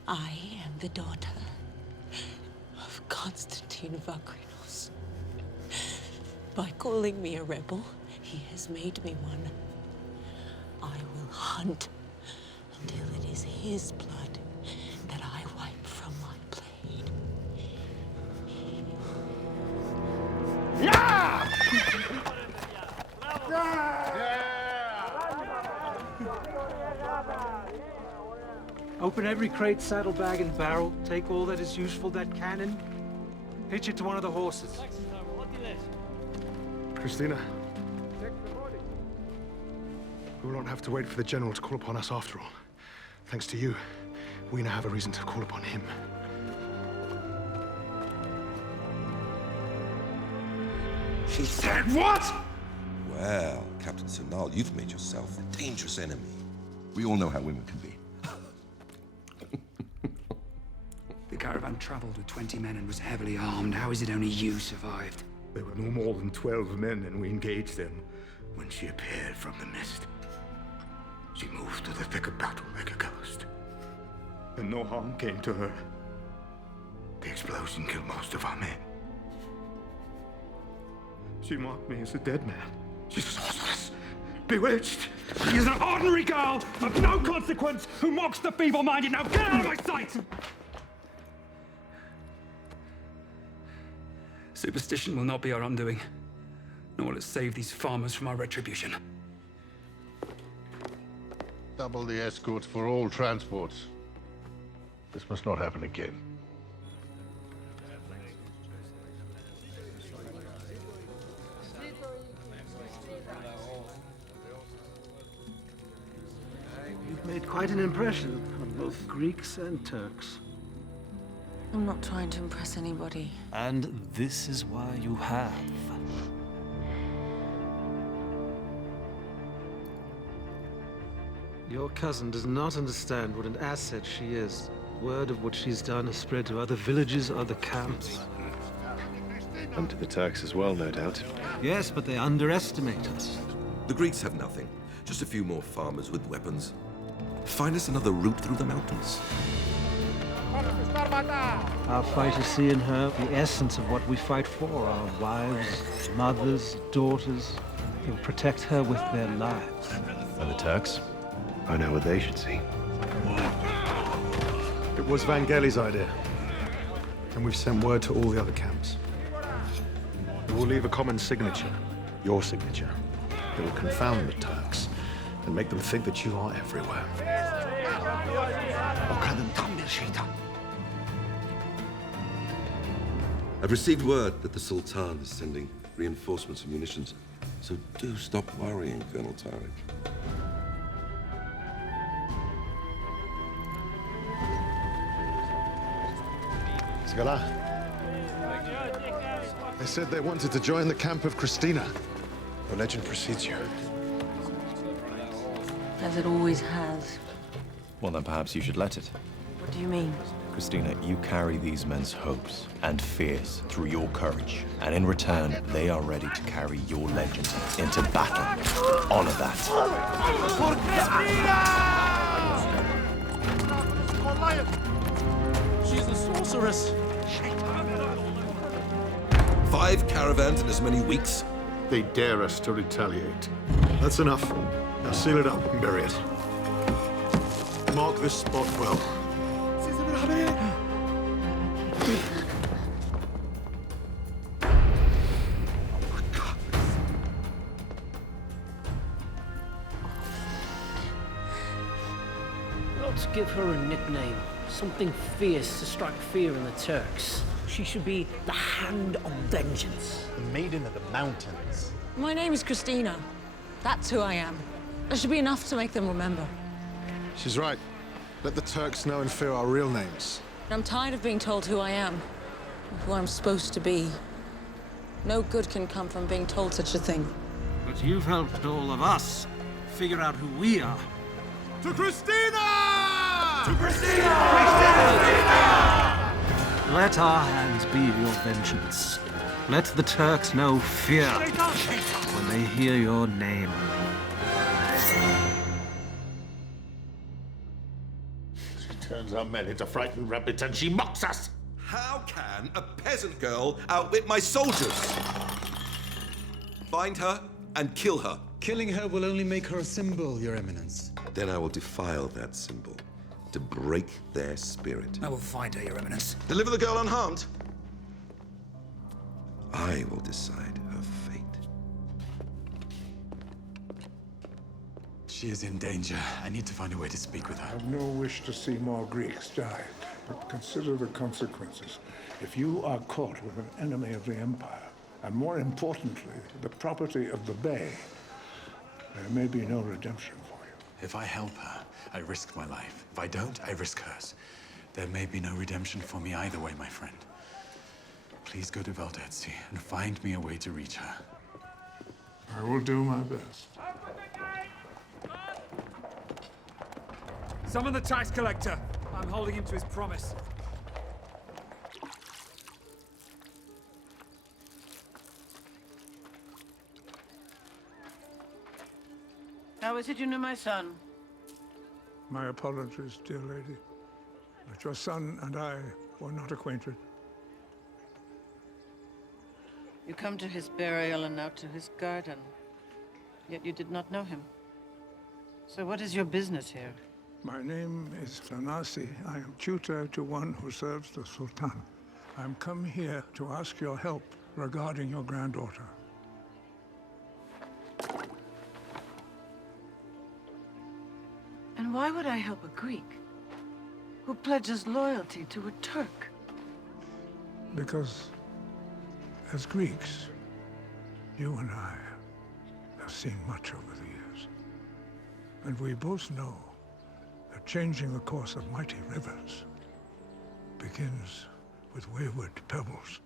I am the daughter of Constantine of Akrinos. By calling me a rebel, he has made me one. I will hunt until it is his blood that I wipe from my blade. Open every crate, saddlebag, and barrel. Take all that is useful, that cannon. Hitch it to one of the horses. Christina. We will not have to wait for the general to call upon us after all. Thanks to you, we now have a reason to call upon him. She said what? Well, Captain Sunal, you've made yourself a dangerous enemy. We all know how women can be. The caravan traveled with 20 men and was heavily armed. How is it only you survived? There were no more than 12 men, and we engaged them when she appeared from the mist. She moved to the thick of battle like a ghost. And no harm came to her. The explosion killed most of our men. She marked me as a dead man. She's sorceress, bewitched. She is an ordinary girl of no consequence who mocks the feeble-minded. Now get out of my sight! Superstition will not be our undoing, nor will it save these farmers from our retribution. Double the escorts for all transports. This must not happen again. You've made quite an impression on both Greeks and Turks. I'm not trying to impress anybody. And this is why you have. Your cousin does not understand what an asset she is. Word of what she's done has spread to other villages, other camps. And to the Turks as well, no doubt. Yes, but they underestimate us. The Greeks have nothing. Just a few more farmers with weapons. Find us another route through the mountains. Our fighters see in her the essence of what we fight for, our wives, mothers, daughters. They'll protect her with their lives. And the Turks? I know what they should see. It was Vangeli's idea. And we've sent word to all the other camps. We will leave a common signature, your signature, that will confound the Turks and make them think that you are everywhere. I've received word that the Sultan is sending reinforcements and munitions, so do stop worrying, Colonel Tariq. Sigala. They said they wanted to join the camp of Christina. The legend precedes you. As it always has. Well, then perhaps you should let it. What do you mean? Christina, you carry these men's hopes and fears through your courage. And in return, they are ready to carry your legend into battle. Honor that. She's a sorceress. 5 caravans in as many weeks? They dare us to retaliate. That's enough. Now seal it up and bury it. Mark this spot well. Let's give her a nickname. Something fierce to strike fear in the Turks. She should be the Hand of Vengeance. The Maiden of the Mountains. My name is Christina. That's who I am. That should be enough to make them remember. She's right. Let the Turks know and fear our real names. I'm tired of being told who I am, who I'm supposed to be. No good can come from being told such a thing. But you've helped all of us figure out who we are. To Christina! To Christina! Let our hands be your vengeance. Let the Turks know fear when they hear your name. She turns our men into frightened rabbits and she mocks us! How can a peasant girl outwit my soldiers? Find her and kill her. Killing her will only make her a symbol, Your Eminence. Then I will defile that symbol to break their spirit. I will find her, Your Eminence. Deliver the girl unharmed. I will decide her fate. She is in danger. I need to find a way to speak with I her. have no wish to see more Greeks die, but consider the consequences. If you are caught with an enemy of the Empire, and more importantly, the property of the Bey, there may be no redemption for you. If I help her, I risk my life. If I don't, I risk hers. There may be no redemption for me either way, my friend. Please go to Valdezzi and find me a way to reach her. I will do my best. Summon the tax collector. I'm holding him to his promise. How is it you knew my son? My apologies, dear lady, but your son and I were not acquainted. You come to his burial and now to his garden, yet you did not know him. So what is your business here? My name is Tanasi. I am tutor to one who serves the Sultan. I'm come here to ask your help regarding your granddaughter. And why would I help a Greek who pledges loyalty to a Turk? Because, as Greeks, you and I have seen much over the years. And we both know that changing the course of mighty rivers begins with wayward pebbles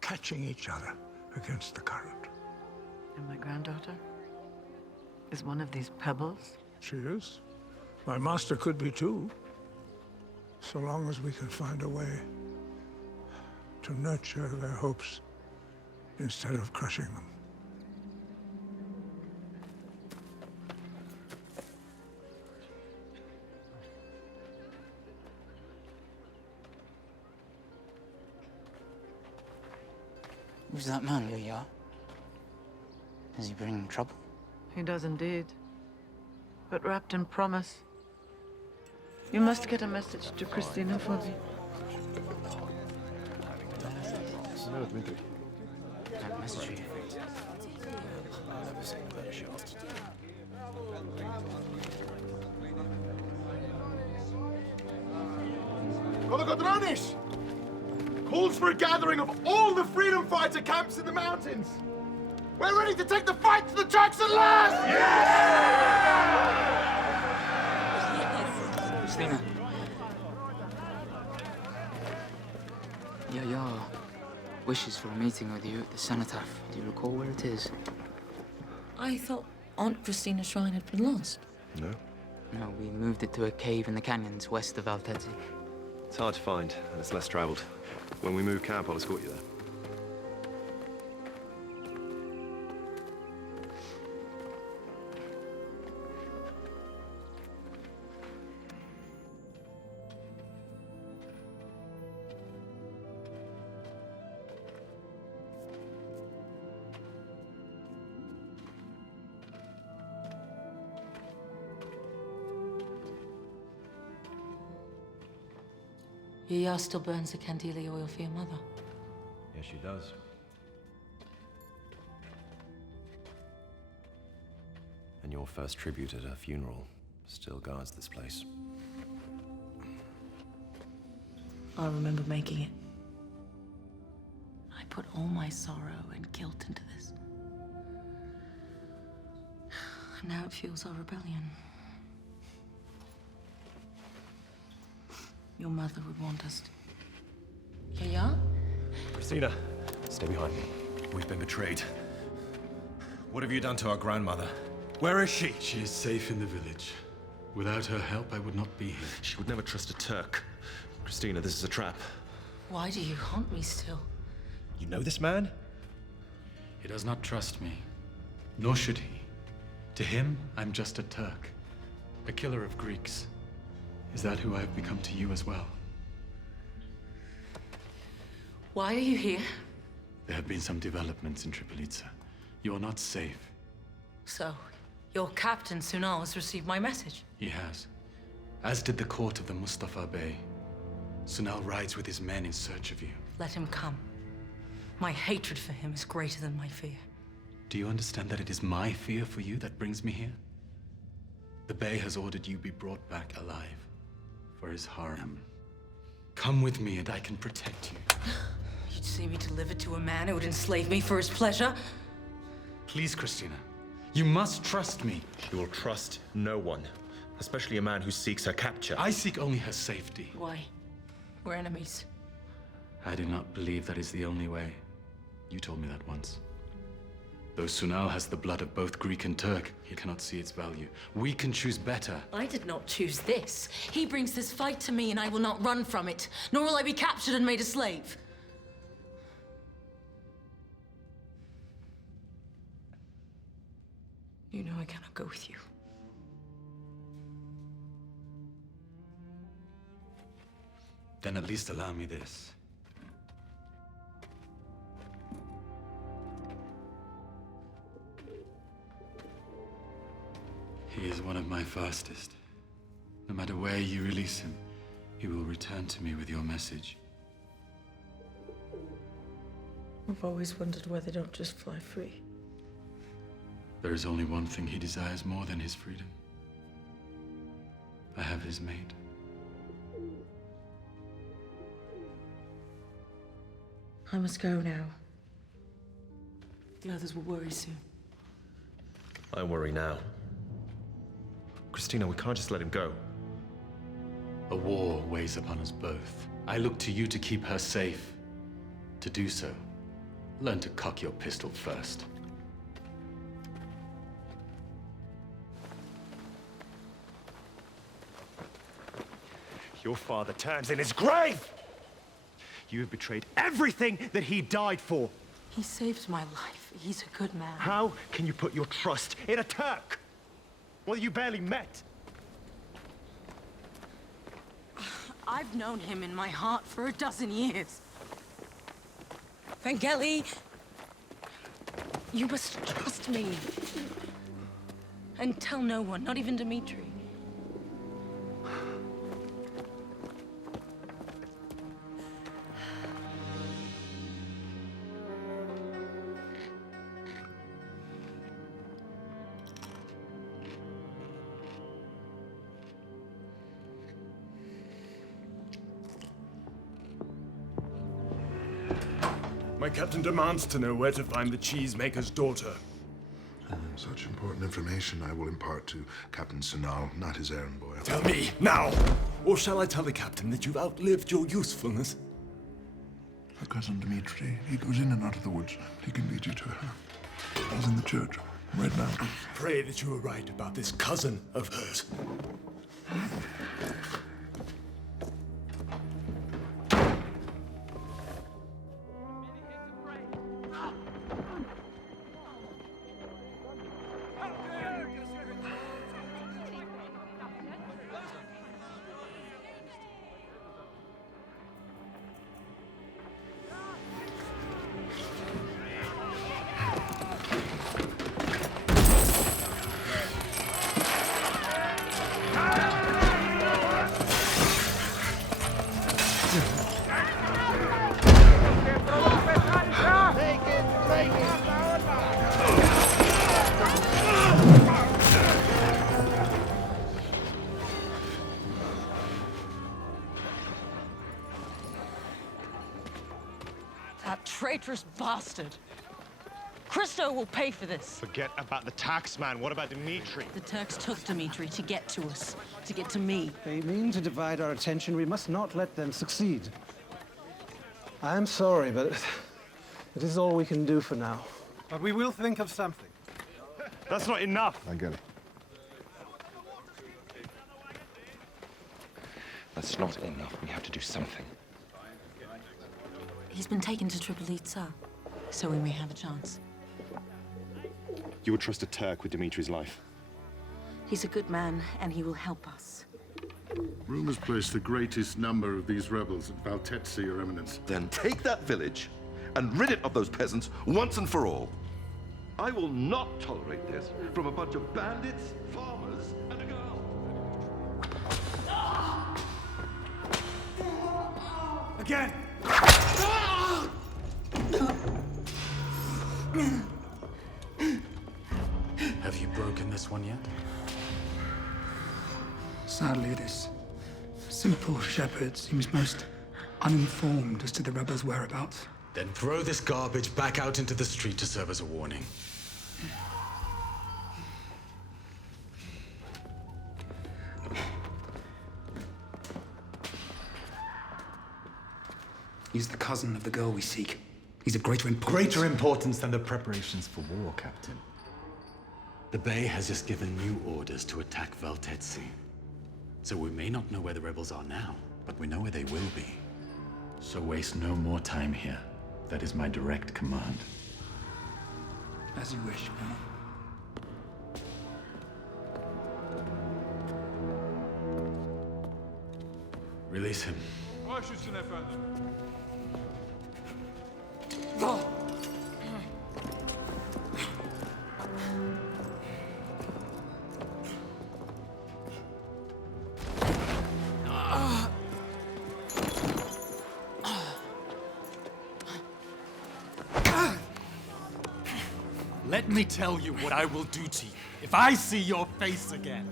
catching each other against the current. And my granddaughter is one of these pebbles? She is. My master could be too, so long as we can find a way to nurture their hopes instead of crushing them. Who's that man, Yaya? Is he bringing trouble? He does indeed. But wrapped in promise. You must get a message to Christina for me. That message for you. Gologodronis calls for a gathering of all the freedom fighter camps in the mountains. We're ready to take the fight to the Turks at last! Yes! Christina. Yaya wishes for a meeting with you at the cenotaph. Do you recall where it is? I thought Aunt Christina's shrine had been lost. No. No, we moved it to a cave in the canyons west of Altezzi. It's hard to find, and it's less traveled. When we move camp, I'll escort you there. Yaya still burns the candela oil for your mother. Yes, she does. And your first tribute at her funeral still guards this place. I remember making it. I put all my sorrow and guilt into this. And now it fuels our rebellion. Your mother would want us to... Yaya? Christina, stay behind me. We've been betrayed. What have you done to our grandmother? Where is she? She is safe in the village. Without her help, I would not be here. She would never trust a Turk. Christina, this is a trap. Why do you haunt me still? You know this man? He does not trust me. Nor should he. To him, I'm just a Turk. A killer of Greeks. Is that who I have become to you as well? Why are you here? There have been some developments in Tripolitsa. You are not safe. So, your captain, Sunal, has received my message. He has. As did the court of the Mustafa Bey. Sunal rides with his men in search of you. Let him come. My hatred for him is greater than my fear. Do you understand that it is my fear for you that brings me here? The Bey has ordered you be brought back alive. For his harem. Come with me and I can protect you. You'd see me delivered to a man who would enslave me for his pleasure? Please, Christina. You must trust me. She will trust no one. Especially a man who seeks her capture. I seek only her safety. Why? We're enemies. I do not believe that is the only way. You told me that once. Though Sunal has the blood of both Greek and Turk, he cannot see its value. We can choose better. I did not choose this. He brings this fight to me and I will not run from it, nor will I be captured and made a slave. You know I cannot go with you. Then at least allow me this. He is one of my fastest. No matter where you release him, he will return to me with your message. I've always wondered why they don't just fly free. There is only one thing he desires more than his freedom. I have his mate. I must go now. The others will worry soon. I worry now. Christina, we can't just let him go. A war weighs upon us both. I look to you to keep her safe. To do so, learn to cock your pistol first. Your father turns in his grave! You have betrayed everything that he died for. He saved my life. He's a good man. How can you put your trust in a Turk? Well, you barely met. I've known him in my heart for a dozen years. Vangeli, You must trust me. And tell no one, not even Dmitri. My captain demands to know where to find the cheesemaker's daughter. Such important information I will impart to Captain Sinal, not his errand boy. Tell me, now! Or shall I tell the captain that you've outlived your usefulness? Her cousin Dmitri, he goes in and out of the woods. He can lead you to her. He's in the church, Red Mountain. Pray that you are right about this cousin of hers. That traitorous bastard. Christo will pay for this. Forget about the tax man. What about Dmitri? The Turks took Dmitri to get to us, to get to me. They mean to divide our attention. We must not let them succeed. I am sorry, but it is all we can do for now. But we will think of something. That's not enough. I get it. That's not enough. We have to do something. He's been taken to Tripolitsa, so we may have a chance. You would trust a Turk with Dimitri's life? He's a good man, and he will help us. Rumors place the greatest number of these rebels at Valtetsi, Your Eminence. Then take that village and rid it of those peasants once and for all. I will not tolerate this from a bunch of bandits, farmers, and a girl. Again! Have you broken this one yet? Sadly, this simple shepherd seems most uninformed as to the rebels' whereabouts. Then throw this garbage back out into the street to serve as a warning. He's the cousin of the girl we seek. He's of greater importance. Greater importance than the preparations for war, Captain. The Bey has just given new orders to attack Valtetsi. So we may not know where the rebels are now, but we know where they will be. So waste no more time here. That is my direct command. As you wish, Colonel. Release him. Let me tell you what I will do to you if I see your face again.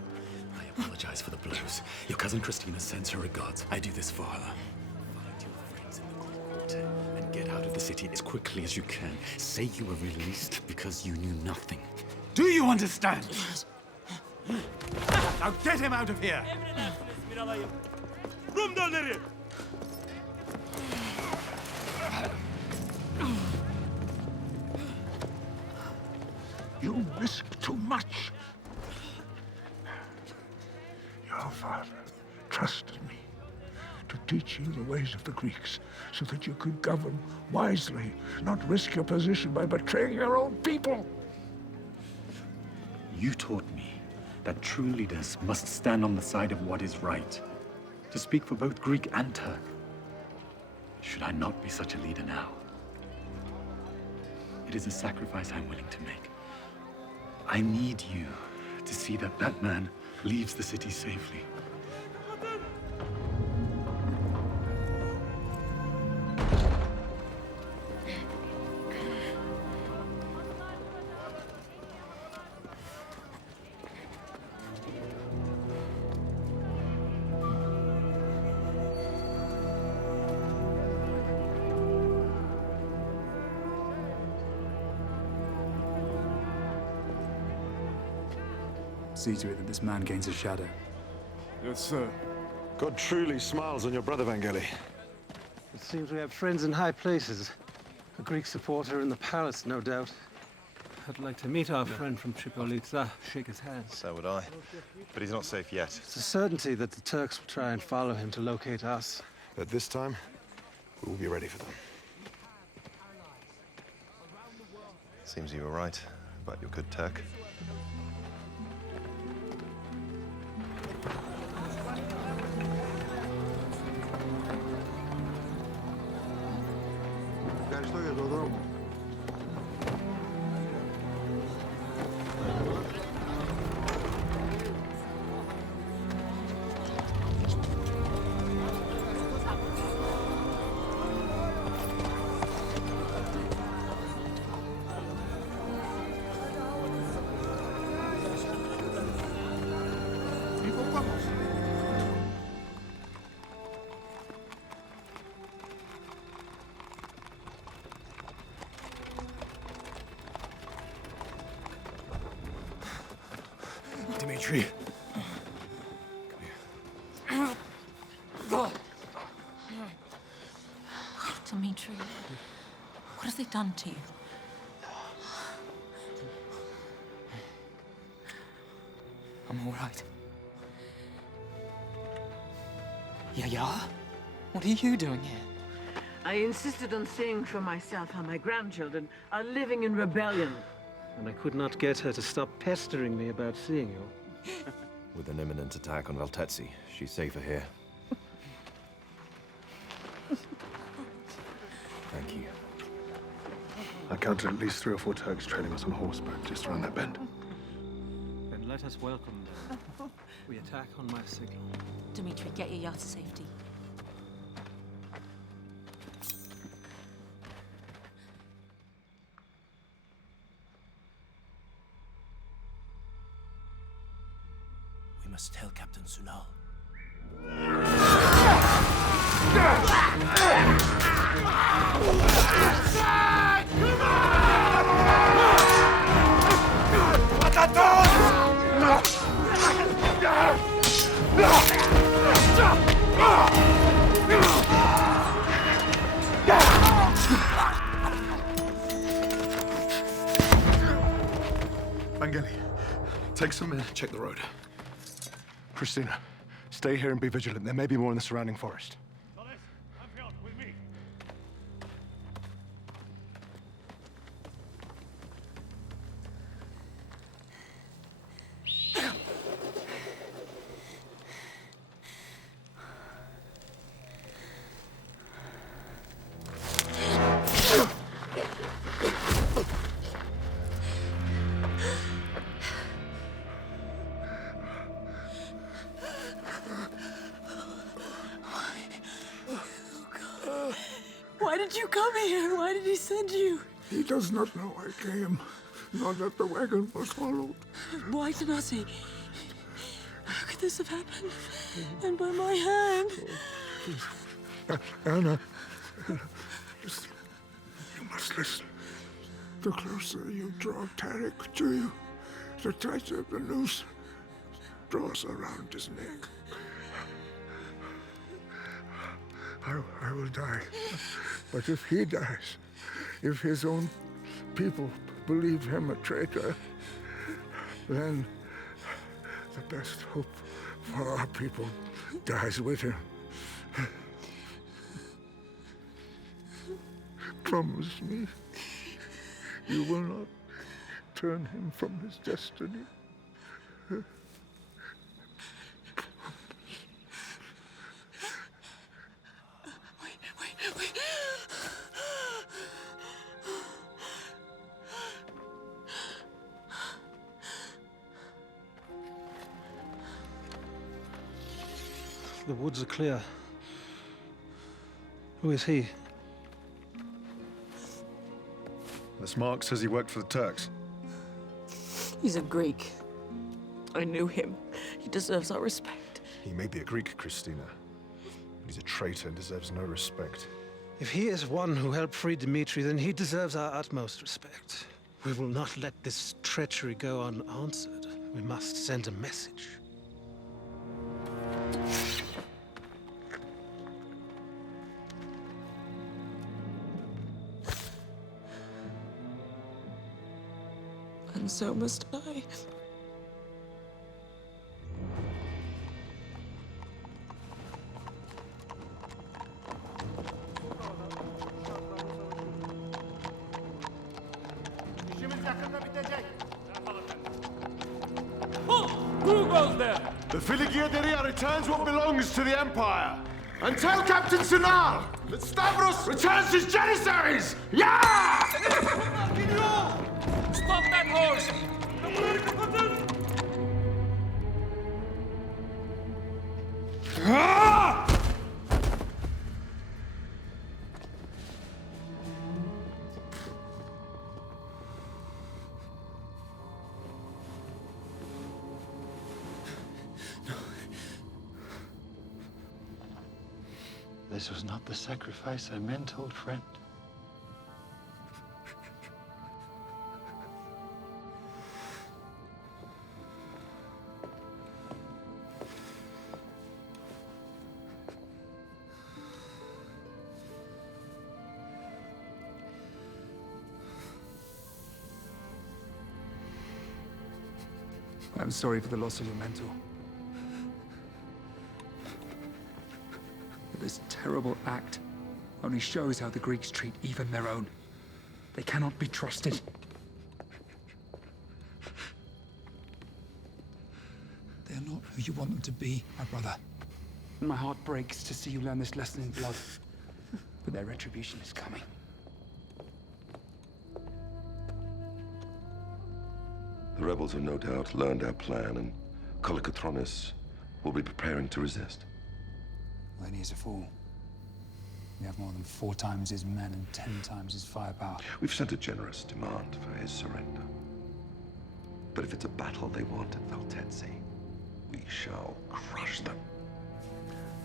I apologize for the blows. Your cousin Christina sends her regards. I do this for her. Find your friends in the Greek Quarter and get out of the city as quickly as you can. Say you were released because you knew nothing. Do you understand? Now get him out of here! You risk too much. Your father trusted me to teach you the ways of the Greeks so that you could govern wisely, not risk your position by betraying your own people. You taught me that true leaders must stand on the side of what is right, to speak for both Greek and Turk. Should I not be such a leader now? It is a sacrifice I'm willing to make. I need you to see that that man leaves the city safely. See to it that this man gains a shadow. Yes, sir. God truly smiles on your brother, Vangeli. It seems we have friends in high places. A Greek supporter in the palace, no doubt. I'd like to meet our friend from Tripolitsa, shake his hand. So would I. But he's not safe yet. It's a certainty that the Turks will try and follow him to locate us. But this time, we will be ready for them. Seems you were right about your good Turk. Ευχαριστώ για τον δρόμο. Dimitri. Dimitri, what have they done to you? I'm all right. Yaya? What are you doing here? I insisted on seeing for myself how my grandchildren are living in rebellion. And I could not get her to stop pestering me about seeing you. With an imminent attack on Valtetsi, she's safer here. Thank you. I counted at least 3 or 4 Turks trailing us on horseback just around that bend. Then let us welcome them. We attack on my signal. Dimitri, get your yacht to safety. We must tell Captain Sunal. Vangeli, take some men, check the road. Christina, stay here and be vigilant. There may be more in the surrounding forest. Why did you come here? Why did he send you? He does not know I came, nor that the wagon was followed. Why Tanasi? How could this have happened? And by my hand? Anna, listen. You must listen. The closer you draw Tarek to you, the tighter the noose draws around his neck. I will die. But if he dies, if his own people believe him a traitor, then the best hope for our people dies with him. Promise me you will not turn him from his destiny. The woods are clear. Who is he? This mark says he worked for the Turks. He's a Greek. I knew him. He deserves our respect. He may be a Greek, Christina, but he's a traitor and deserves no respect. If he is one who helped free Dmitri, then he deserves our utmost respect. We will not let this treachery go unanswered. We must send a message. And so must I. Who goes there? The Filigiaderia returns what belongs to the Empire. And tell Captain Sunal that Stavros returns his Janissaries! Yeah! Stop that horse! This was not the sacrifice I meant, old friend. I'm sorry for the loss of your mentor. But this terrible act only shows how the Greeks treat even their own. They cannot be trusted. They are not who you want them to be, my brother. My heart breaks to see you learn this lesson in blood. But their retribution is coming. The rebels have no doubt learned our plan, and Kolokotronis will be preparing to resist. Well, then he is a fool. We have more than 4 times his men and 10 times his firepower. We've sent a generous demand for his surrender. But if it's a battle they want at Valtetsi, we shall crush them.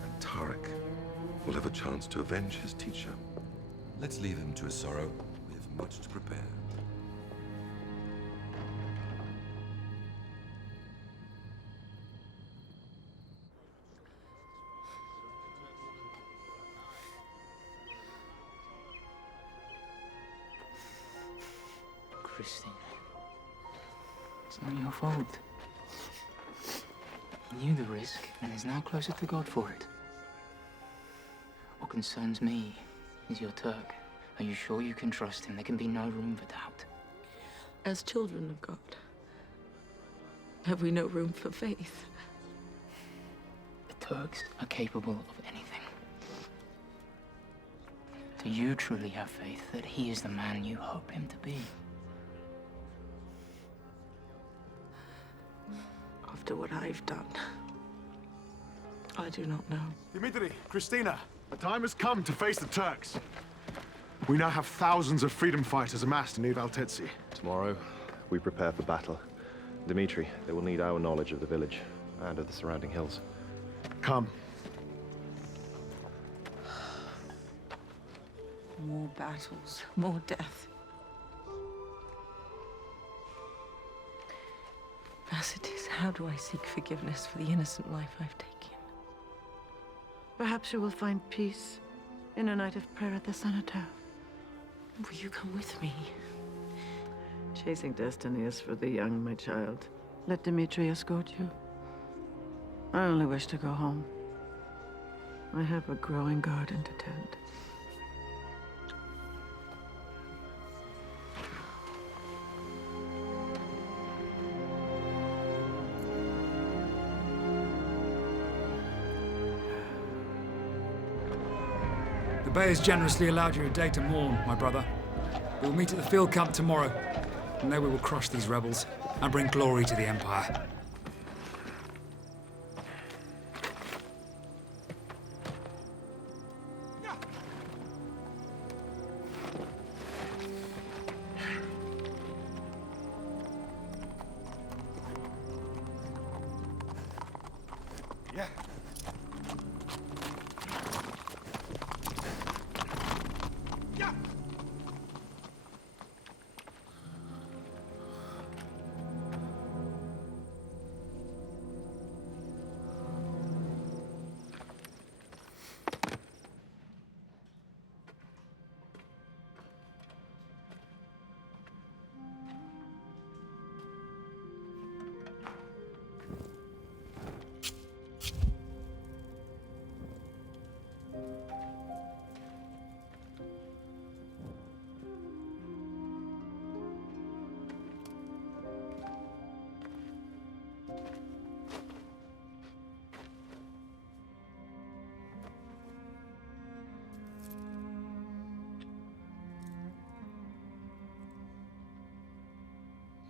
And Tarek will have a chance to avenge his teacher. Let's leave him to his sorrow. We have much to prepare. Christine, it's not your fault. He knew the risk and is now closer to God for it. What concerns me is your Turk. Are you sure you can trust him? There can be no room for doubt. As children of God, have we no room for faith? The Turks are capable of anything. Do you truly have faith that he is the man you hope him to be? After what I've done, I do not know. Dimitri, Christina, the time has come to face the Turks. We now have thousands of freedom fighters amassed near Valtetsi. Tomorrow, we prepare for battle. Dimitri, they will need our knowledge of the village and of the surrounding hills. Come. More battles, more death. As it is, how do I seek forgiveness for the innocent life I've taken? Perhaps you will find peace in a night of prayer at the cenotaph. Will you come with me? Chasing destiny is for the young, my child. Let Dimitri escort you. I only wish to go home. I have a growing garden to tend. The Bay has generously allowed you a day to mourn, my brother. We will meet at the field camp tomorrow, and there we will crush these rebels and bring glory to the Empire.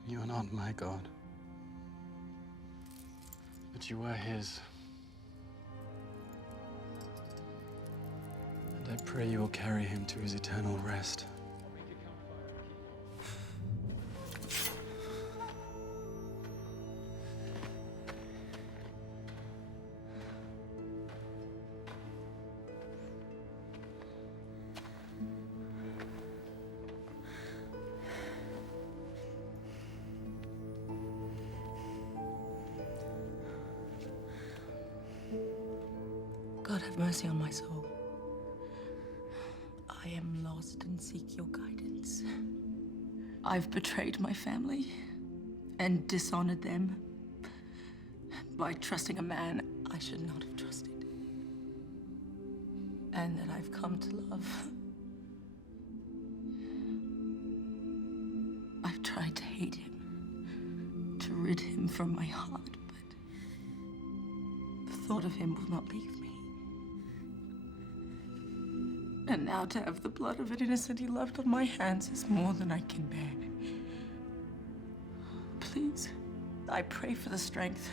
You are not my God, but you are his. And I pray you will carry him to his eternal rest. God have mercy on my soul. I am lost and seek your guidance. I've betrayed my family and dishonored them by trusting a man I should not have trusted. And that I've come to love. I've tried to hate him, to rid him from my heart, but the thought of him will not leave me. And now to have the blood of an innocent he loved on my hands is more than I can bear. Please, I pray for the strength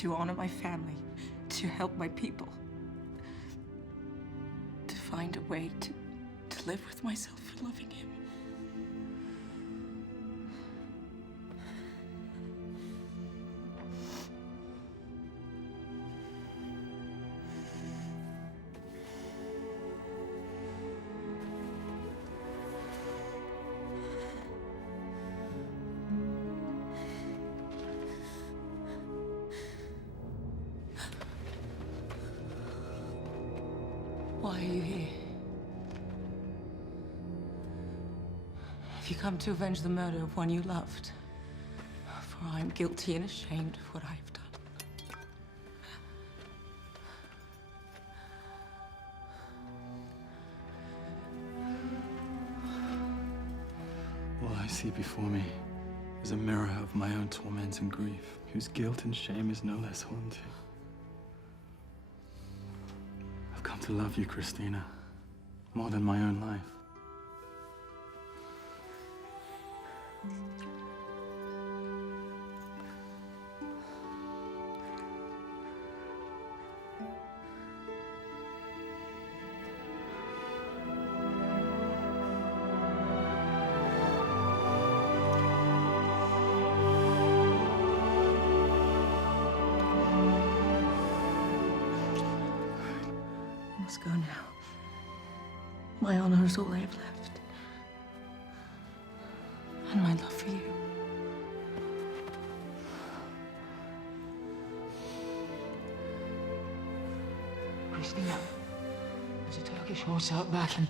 to honor my family, to help my people, to find a way to live with myself for loving him. Why are you here? Have you come to avenge the murder of one you loved? For I am guilty and ashamed of what I have done. All I see before me is a mirror of my own torment and grief, whose guilt and shame is no less haunting. I've come to love you, Christina, more than my own life. Go now. My honor is all I have left. And my love for you. Christina, there's a Turkish horse out battling.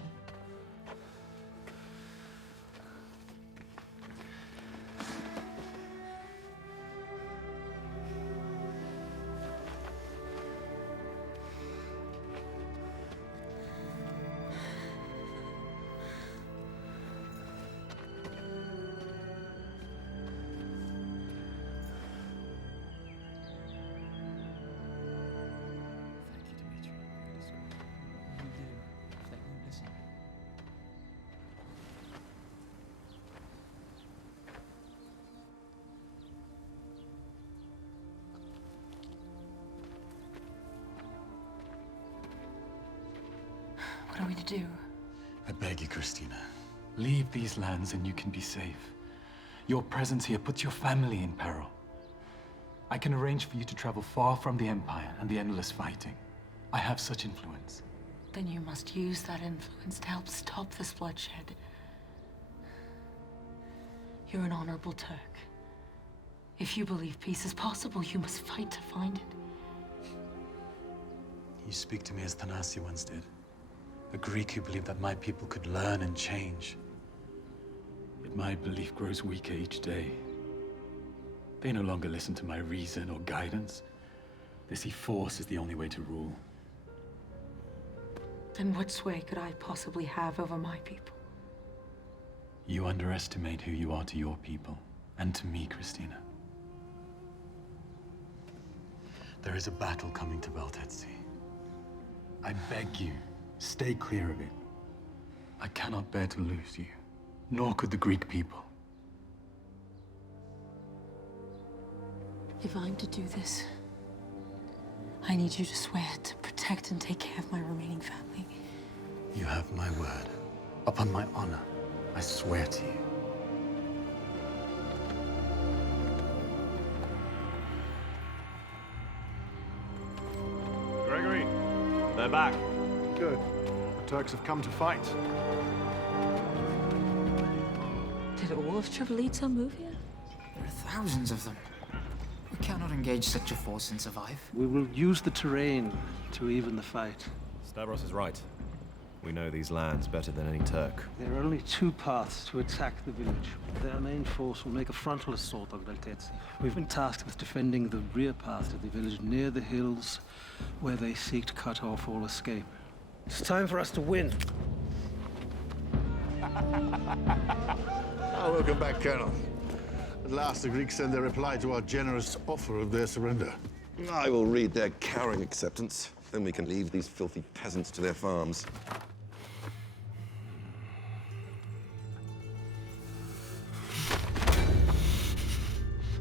What are we to do? I beg you, Christina. Leave these lands and you can be safe. Your presence here puts your family in peril. I can arrange for you to travel far from the Empire and the endless fighting. I have such influence. Then you must use that influence to help stop this bloodshed. You're an honorable Turk. If you believe peace is possible, you must fight to find it. You speak to me as Tania once did. A Greek who believed that my people could learn and change. Yet my belief grows weaker each day. They no longer listen to my reason or guidance. They see force as the only way to rule. Then what sway could I possibly have over my people? You underestimate who you are to your people, and to me, Christina. There is a battle coming to Beltetsi. I beg you, stay clear of it. I cannot bear to lose you, nor could the Greek people. If I'm to do this, I need you to swear to protect and take care of my remaining family. You have my word. Upon my honor, I swear to you. Gregory, they're back. Good. The Turks have come to fight. Did all of Treblinka move here? There are thousands of them. We cannot engage such a force and survive. We will use the terrain to even the fight. Stavros is right. We know these lands better than any Turk. There are only two paths to attack the village. Their main force will make a frontal assault on Veltetsi. We've been tasked with defending the rear path to the village near the hills, where they seek to cut off all escape. It's time for us to win. Oh, welcome back, Colonel. At last, the Greeks send their reply to our generous offer of their surrender. I will read their cowering acceptance. Then we can leave these filthy peasants to their farms.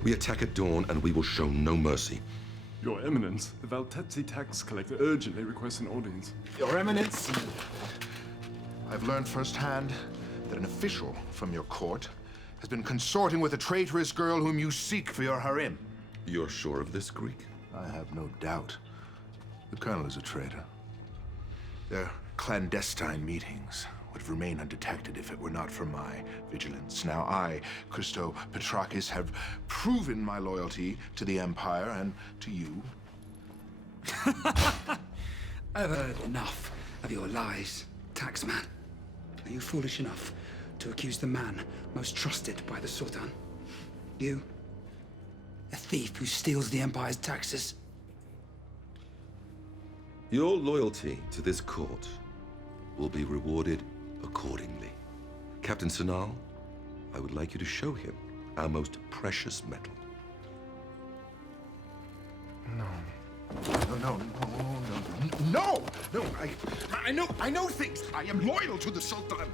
We attack at dawn, and we will show no mercy. Your Eminence, the Veltetsi tax collector urgently requests an audience. Your Eminence! I've learned firsthand that an official from your court has been consorting with a traitorous girl whom you seek for your harem. You're sure of this, Greek? I have no doubt. The Colonel is a traitor. Their clandestine meetings would have remained undetected if it were not for my vigilance. Now I, Christo Petrakis, have proven my loyalty to the Empire and to you. I've heard enough of your lies, taxman. Are you foolish enough to accuse the man most trusted by the Sultan? You? A thief who steals the Empire's taxes? Your loyalty to this court will be rewarded accordingly. Captain Sunal, I would like you to show him our most precious metal. No! I know things. I am loyal to the Sultan.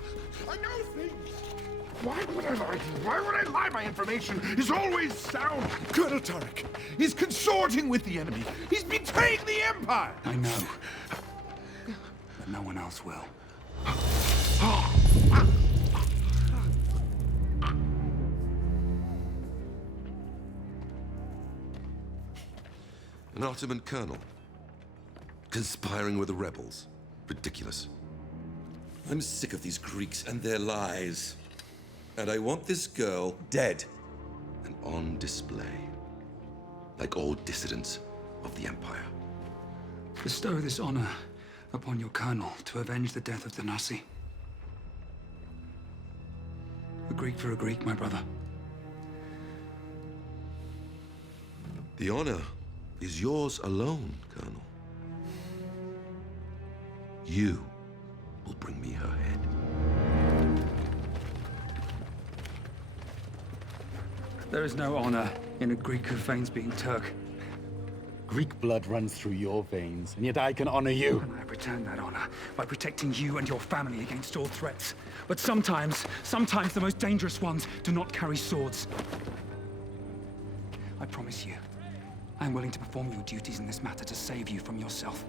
I know things. Why would I lie to you? Why would I lie? My information is always sound. Colonel Tarek is consorting with the enemy. He's betraying the Empire. I know. But no one else will. An Ottoman colonel, conspiring with the rebels. Ridiculous. I'm sick of these Greeks and their lies. And I want this girl dead and on display, like all dissidents of the Empire. Bestow this honor upon your colonel to avenge the death of the Nasi. A Greek for a Greek, my brother. The honor is yours alone, Colonel. You will bring me her head. There is no honor in a Greek who feigns being Turk. Greek blood runs through your veins, and yet I can honor you. And I return that honor by protecting you and your family against all threats. But sometimes the most dangerous ones do not carry swords. I promise you, I am willing to perform your duties in this matter to save you from yourself.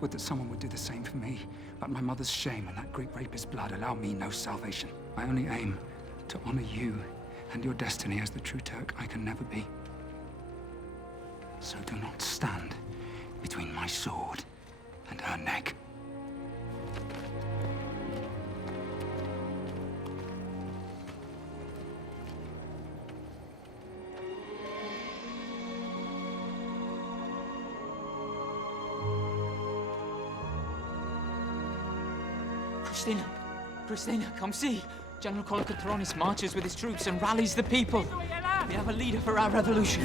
Would that someone would do the same for me, but my mother's shame and that Greek rapist's blood allow me no salvation. I only aim to honor you and your destiny as the true Turk I can never be. So do not stand between my sword and her neck. Christina, come see. General Kolokotronis marches with his troops and rallies the people. We have a leader for our revolution.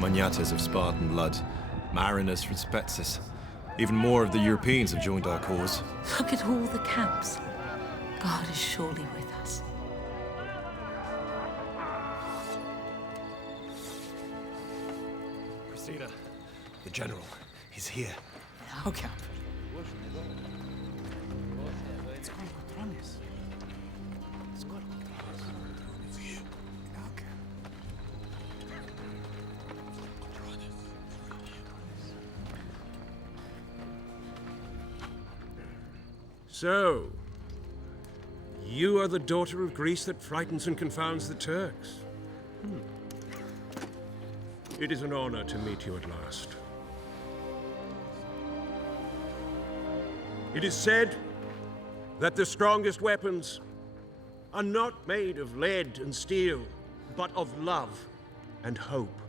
Magnatas of Spartan blood, mariners from Spetses. Even more of the Europeans have joined our cause. Look at all the camps. God is surely with us. general. He's here. Our camp. So, you are the daughter of Greece that frightens and confounds the Turks. It is an honor to meet you at last. It is said that the strongest weapons are not made of lead and steel, but of love and hope.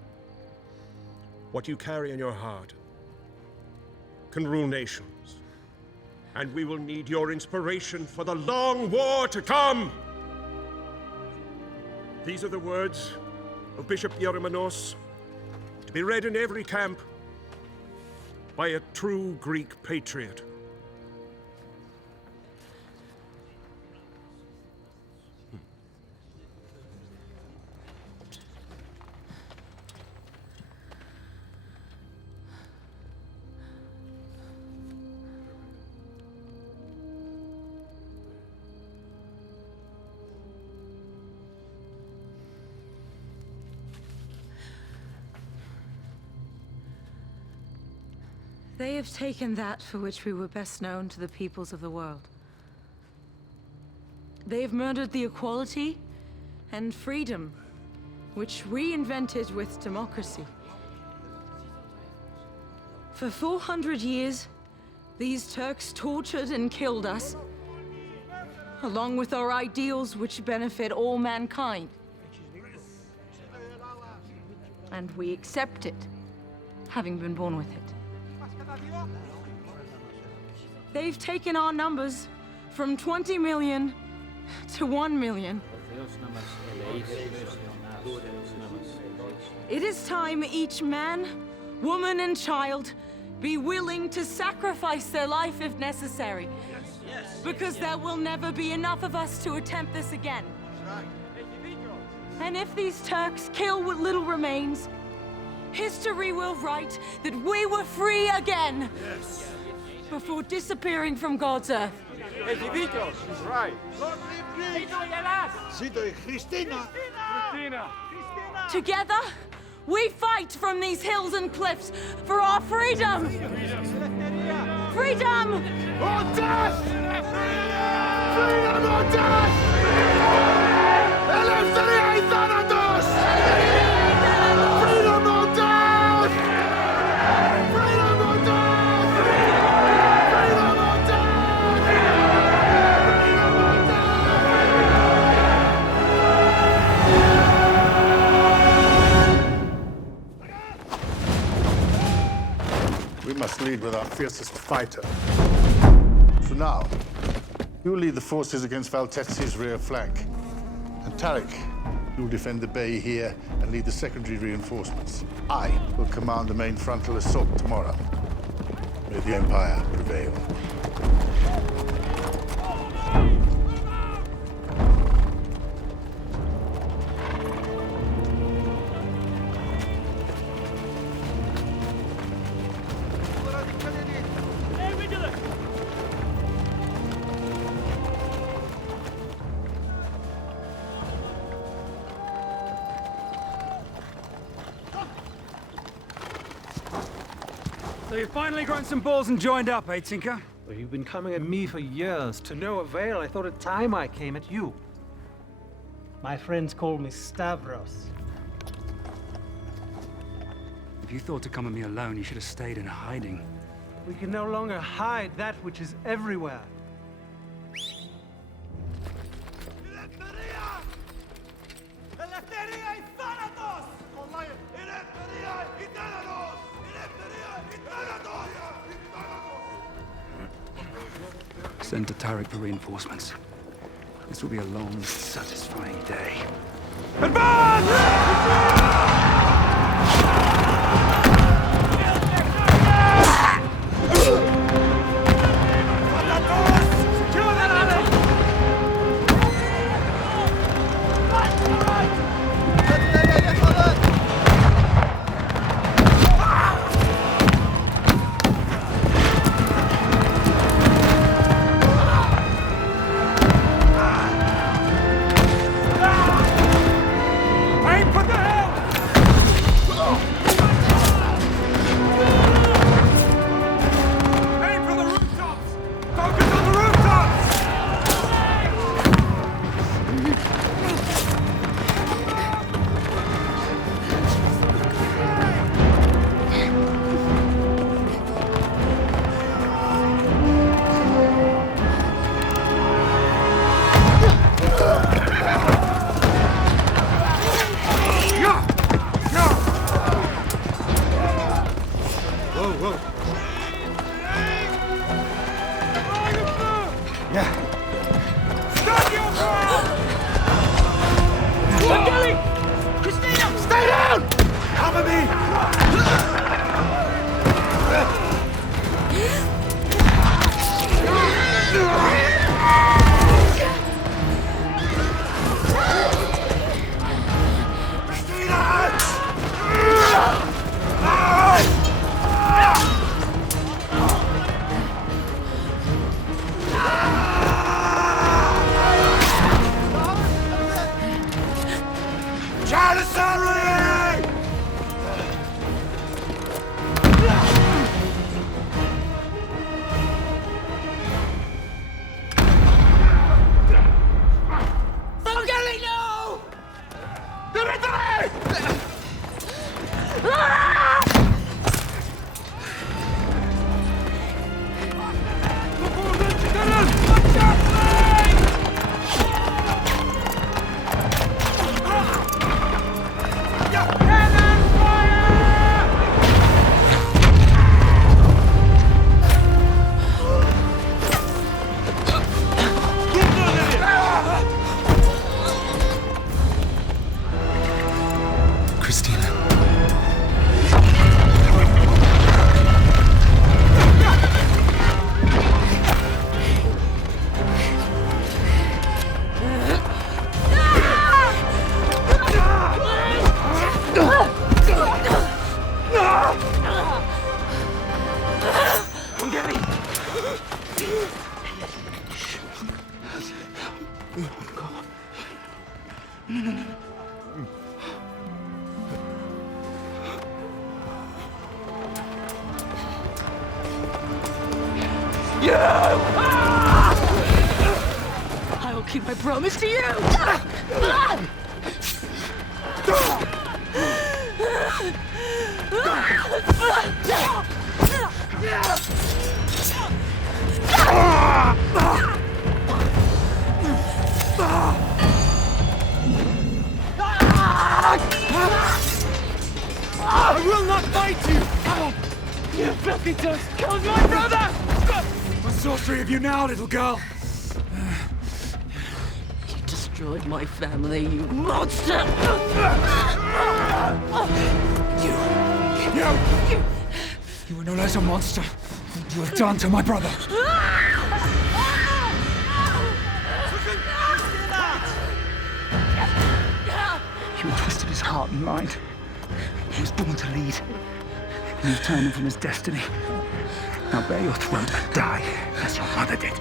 What you carry in your heart can rule nations. And we will need your inspiration for the long war to come. These are the words of Bishop Hieromenos, to be read in every camp by a true Greek patriot. They have taken that for which we were best known to the peoples of the world. They have murdered the equality and freedom which we invented with democracy. For 400 years, these Turks tortured and killed us, along with our ideals which benefit all mankind. And we accept it, having been born with it. They've taken our numbers from 20 million to 1 million. It is time each man, woman, and child be willing to sacrifice their life if necessary. Because there will never be enough of us to attempt this again. And if these Turks kill what little remains, history will write that we were free again. Before disappearing from God's earth. She's right. Together, we fight from these hills and cliffs for our freedom! Freedom! Or death! Freedom or death! Eleftheria Thanatos! Freedom or death! Freedom or death! Freedom or death! Freedom or death! We must lead with our fiercest fighter. So now, you will lead the forces against Valtetzi's rear flank. And Tariq, you will defend the bay here and lead the secondary reinforcements. I will command the main frontal assault tomorrow. May the Empire prevail. So you've finally grown some balls and joined up, eh, Tinker? Well, you've been coming at me for years. To no avail. I thought it time I came at you. My friends call me Stavros. If you thought to come at me alone, you should have stayed in hiding. We can no longer hide that which is everywhere. Send to Tariq for reinforcements. This will be a long, satisfying day. Yeah. Stand your ground! Stop yelling! Christina! Stay down! Cover me! I will keep my promise to you! I will not fight you! You filthy dust killed my brother! What's so three of you now, little girl? You destroyed my family, you monster! You are no less a monster than you have done to my brother. You twisted his heart and mind. He was born to lead. And you turned him from his destiny. Now bare your throat and die, as your mother did.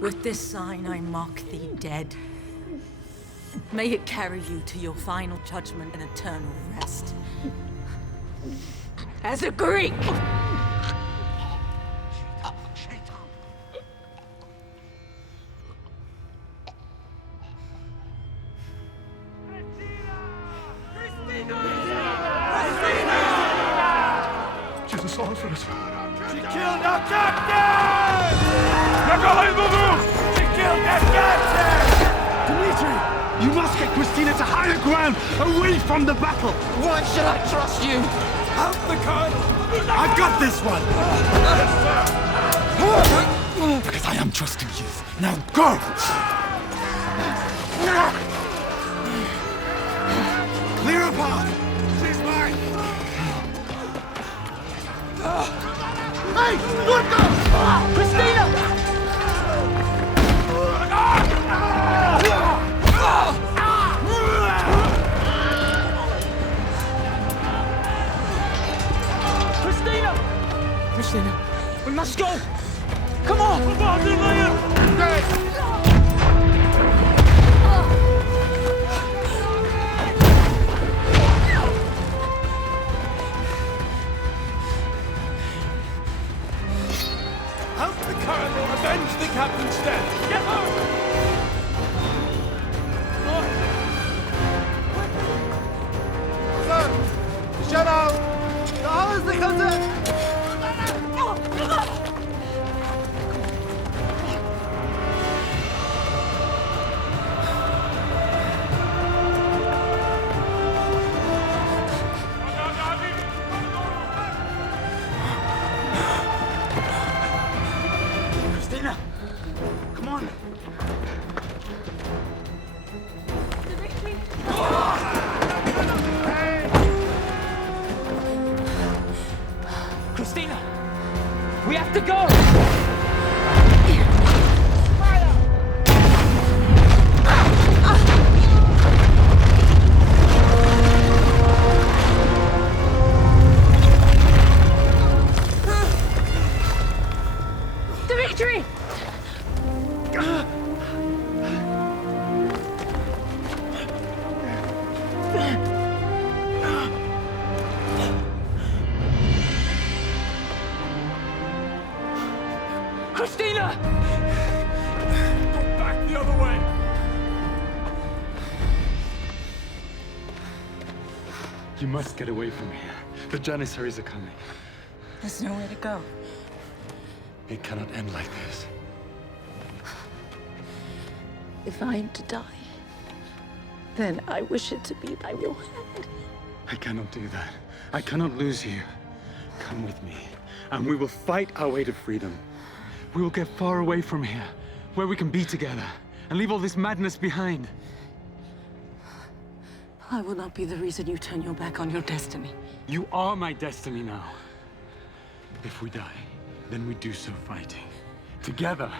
With this sign I mock thee dead. May it carry you to your final judgment and eternal rest. As a Greek! She's a sorceress. She killed our captain! She killed our captain! Dimitri, you must get Christina to higher ground, away from the battle. Why should I trust you? Help the colonel! I got this one. Because I am trusting you. Now go! Clear a path. She's mine. Hey, look up! Christina! Christina, we must go! Come on! The colonel avenged the captain's death! Get her! Shut up! Daha hızlı kazın! Christina! Come on! Christina! We have to go! Dimitri! Christina! Go back the other way! You must get away from here. The Janissaries are coming. There's nowhere to go. It cannot end like this. If I am to die, then I wish it to be by your hand. I cannot do that. I cannot lose you. Come with me, and we will fight our way to freedom. We will get far away from here, where we can be together, and leave all this madness behind. I will not be the reason you turn your back on your destiny. You are my destiny now. If we die, then we do so fighting. Together.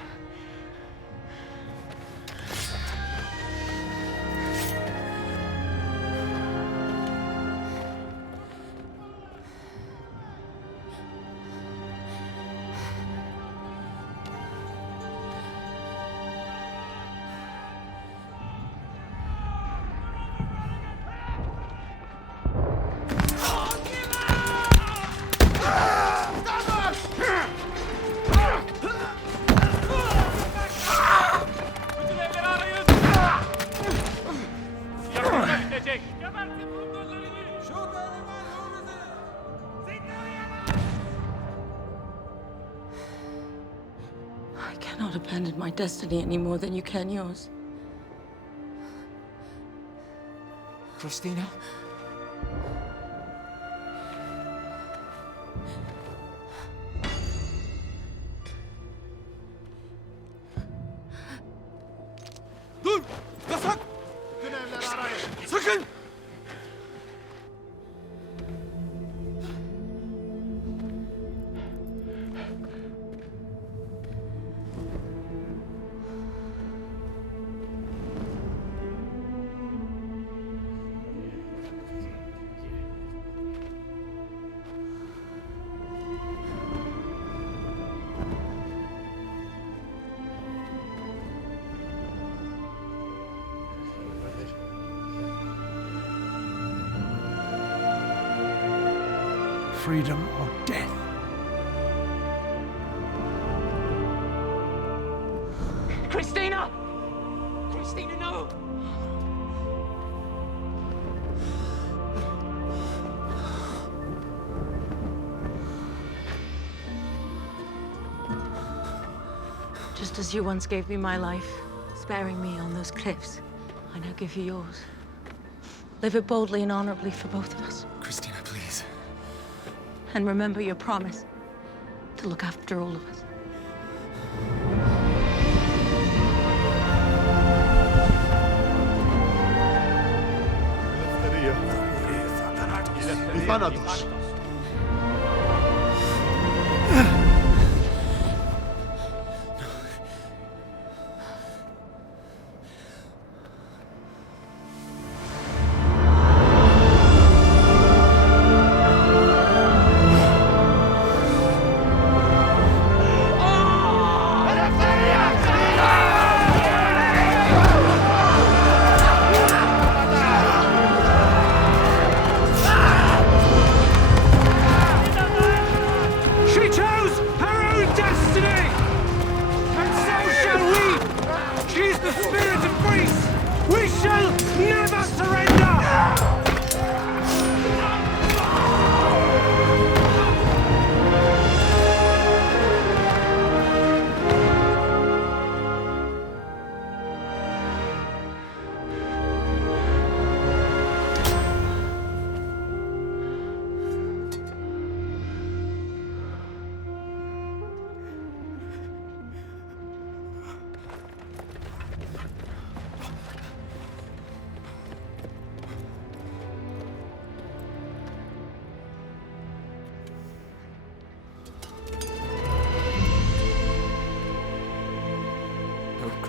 I cannot abandon my destiny any more than you can yours. Christina? Dur! Yasak! Sakın! Freedom or death. Christina! Christina, no! Just as you once gave me my life, sparing me on those cliffs, I now give you yours. Live it boldly and honorably for both of us. Christina, please. And remember your promise to look after all of us. Thanatos.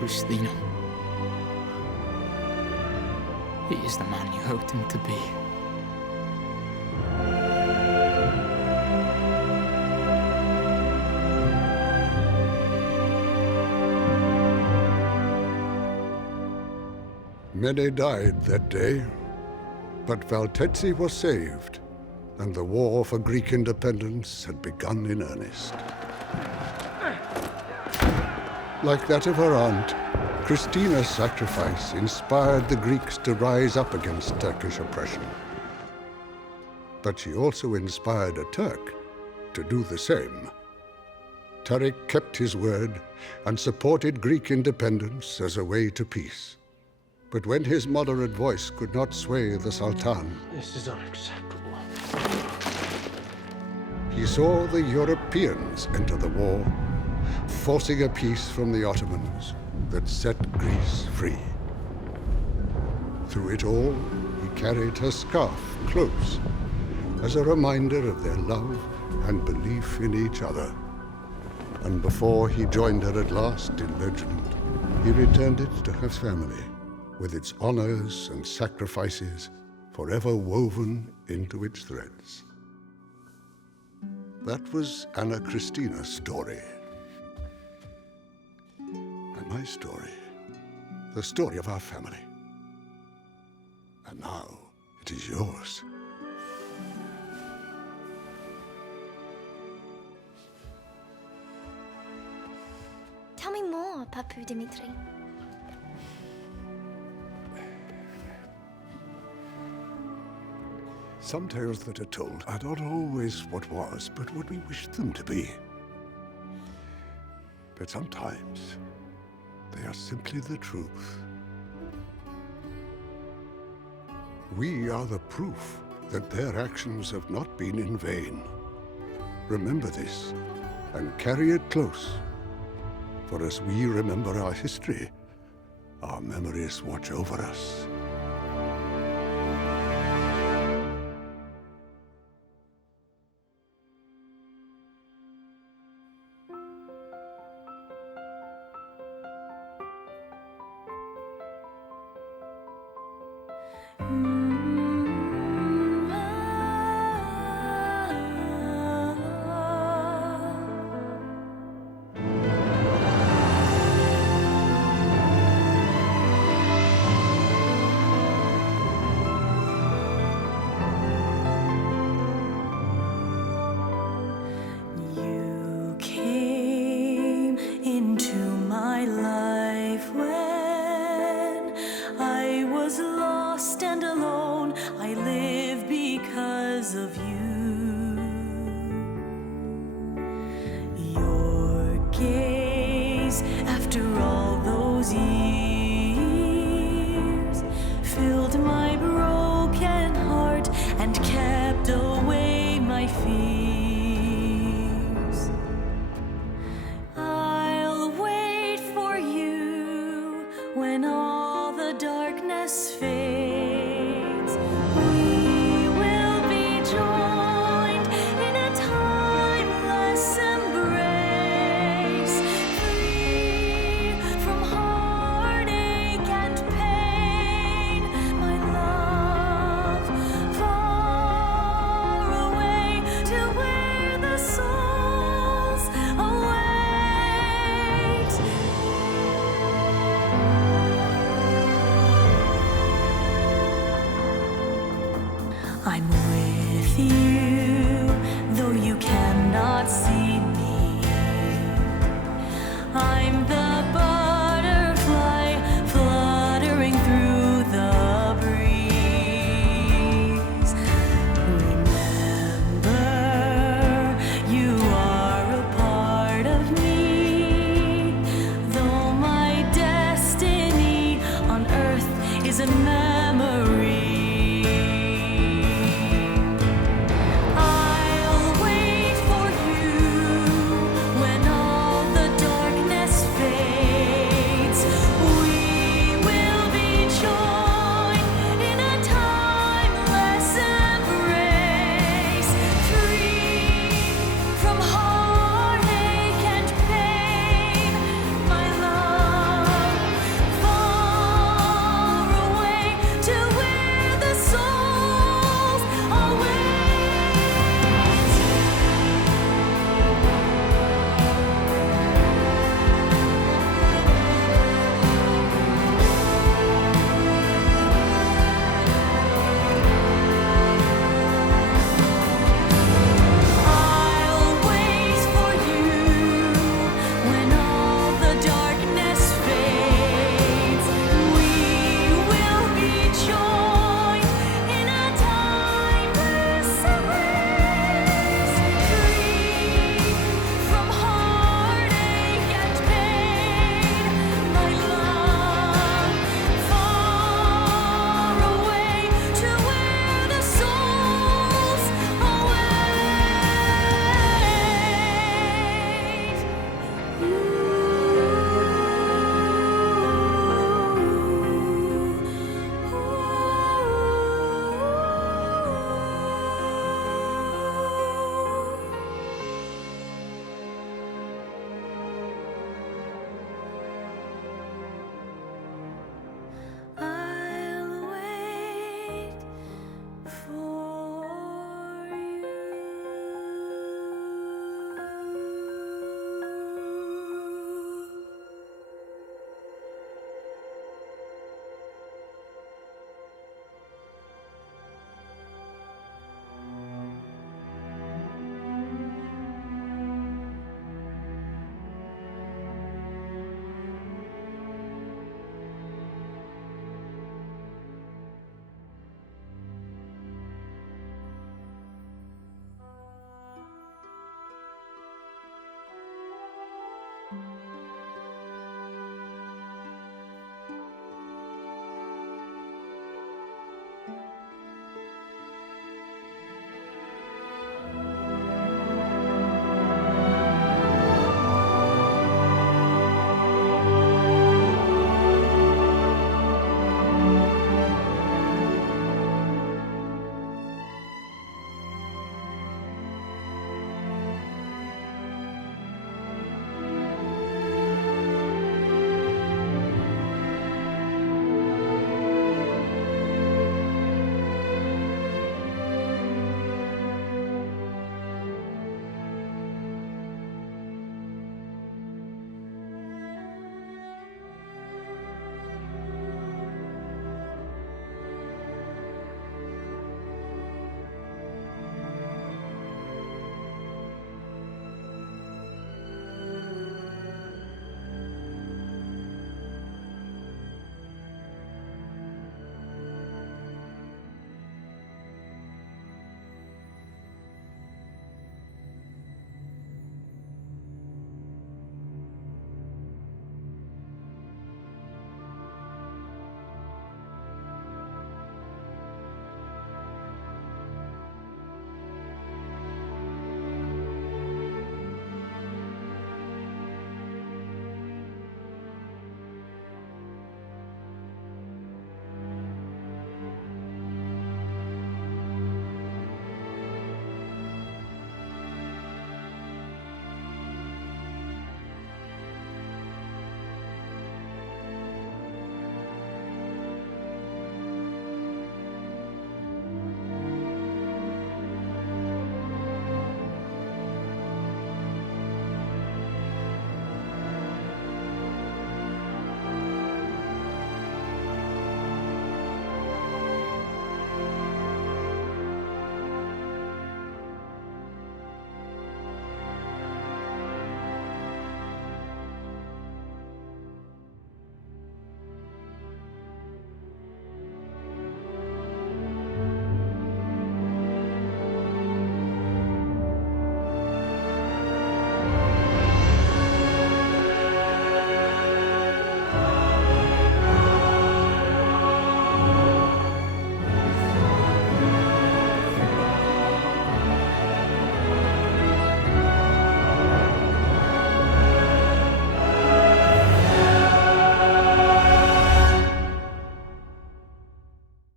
Christina. He is the man you hoped him to be. Many died that day, but Valtetsi was saved, and the war for Greek independence had begun in earnest. Like that of her aunt, Christina's sacrifice inspired the Greeks to rise up against Turkish oppression. But she also inspired a Turk to do the same. Tarik kept his word and supported Greek independence as a way to peace. But when his moderate voice could not sway the Sultan, This is unacceptable. he saw the Europeans enter the war, forcing a peace from the Ottomans that set Greece free. Through it all, he carried her scarf close as a reminder of their love and belief in each other. And before he joined her at last in legend, he returned it to her family, with its honors and sacrifices forever woven into its threads. That was Anna Christina's story. And my story, the story of our family. And now it is yours. Tell me more, Papu Dimitri. Some tales that are told are not always what was, but what we wish them to be. But sometimes they are simply the truth. We are the proof that their actions have not been in vain. Remember this and carry it close. For as we remember our history, our memories watch over us. You came into my life when I was lost and alone. I live because of you. Your gaze after all those years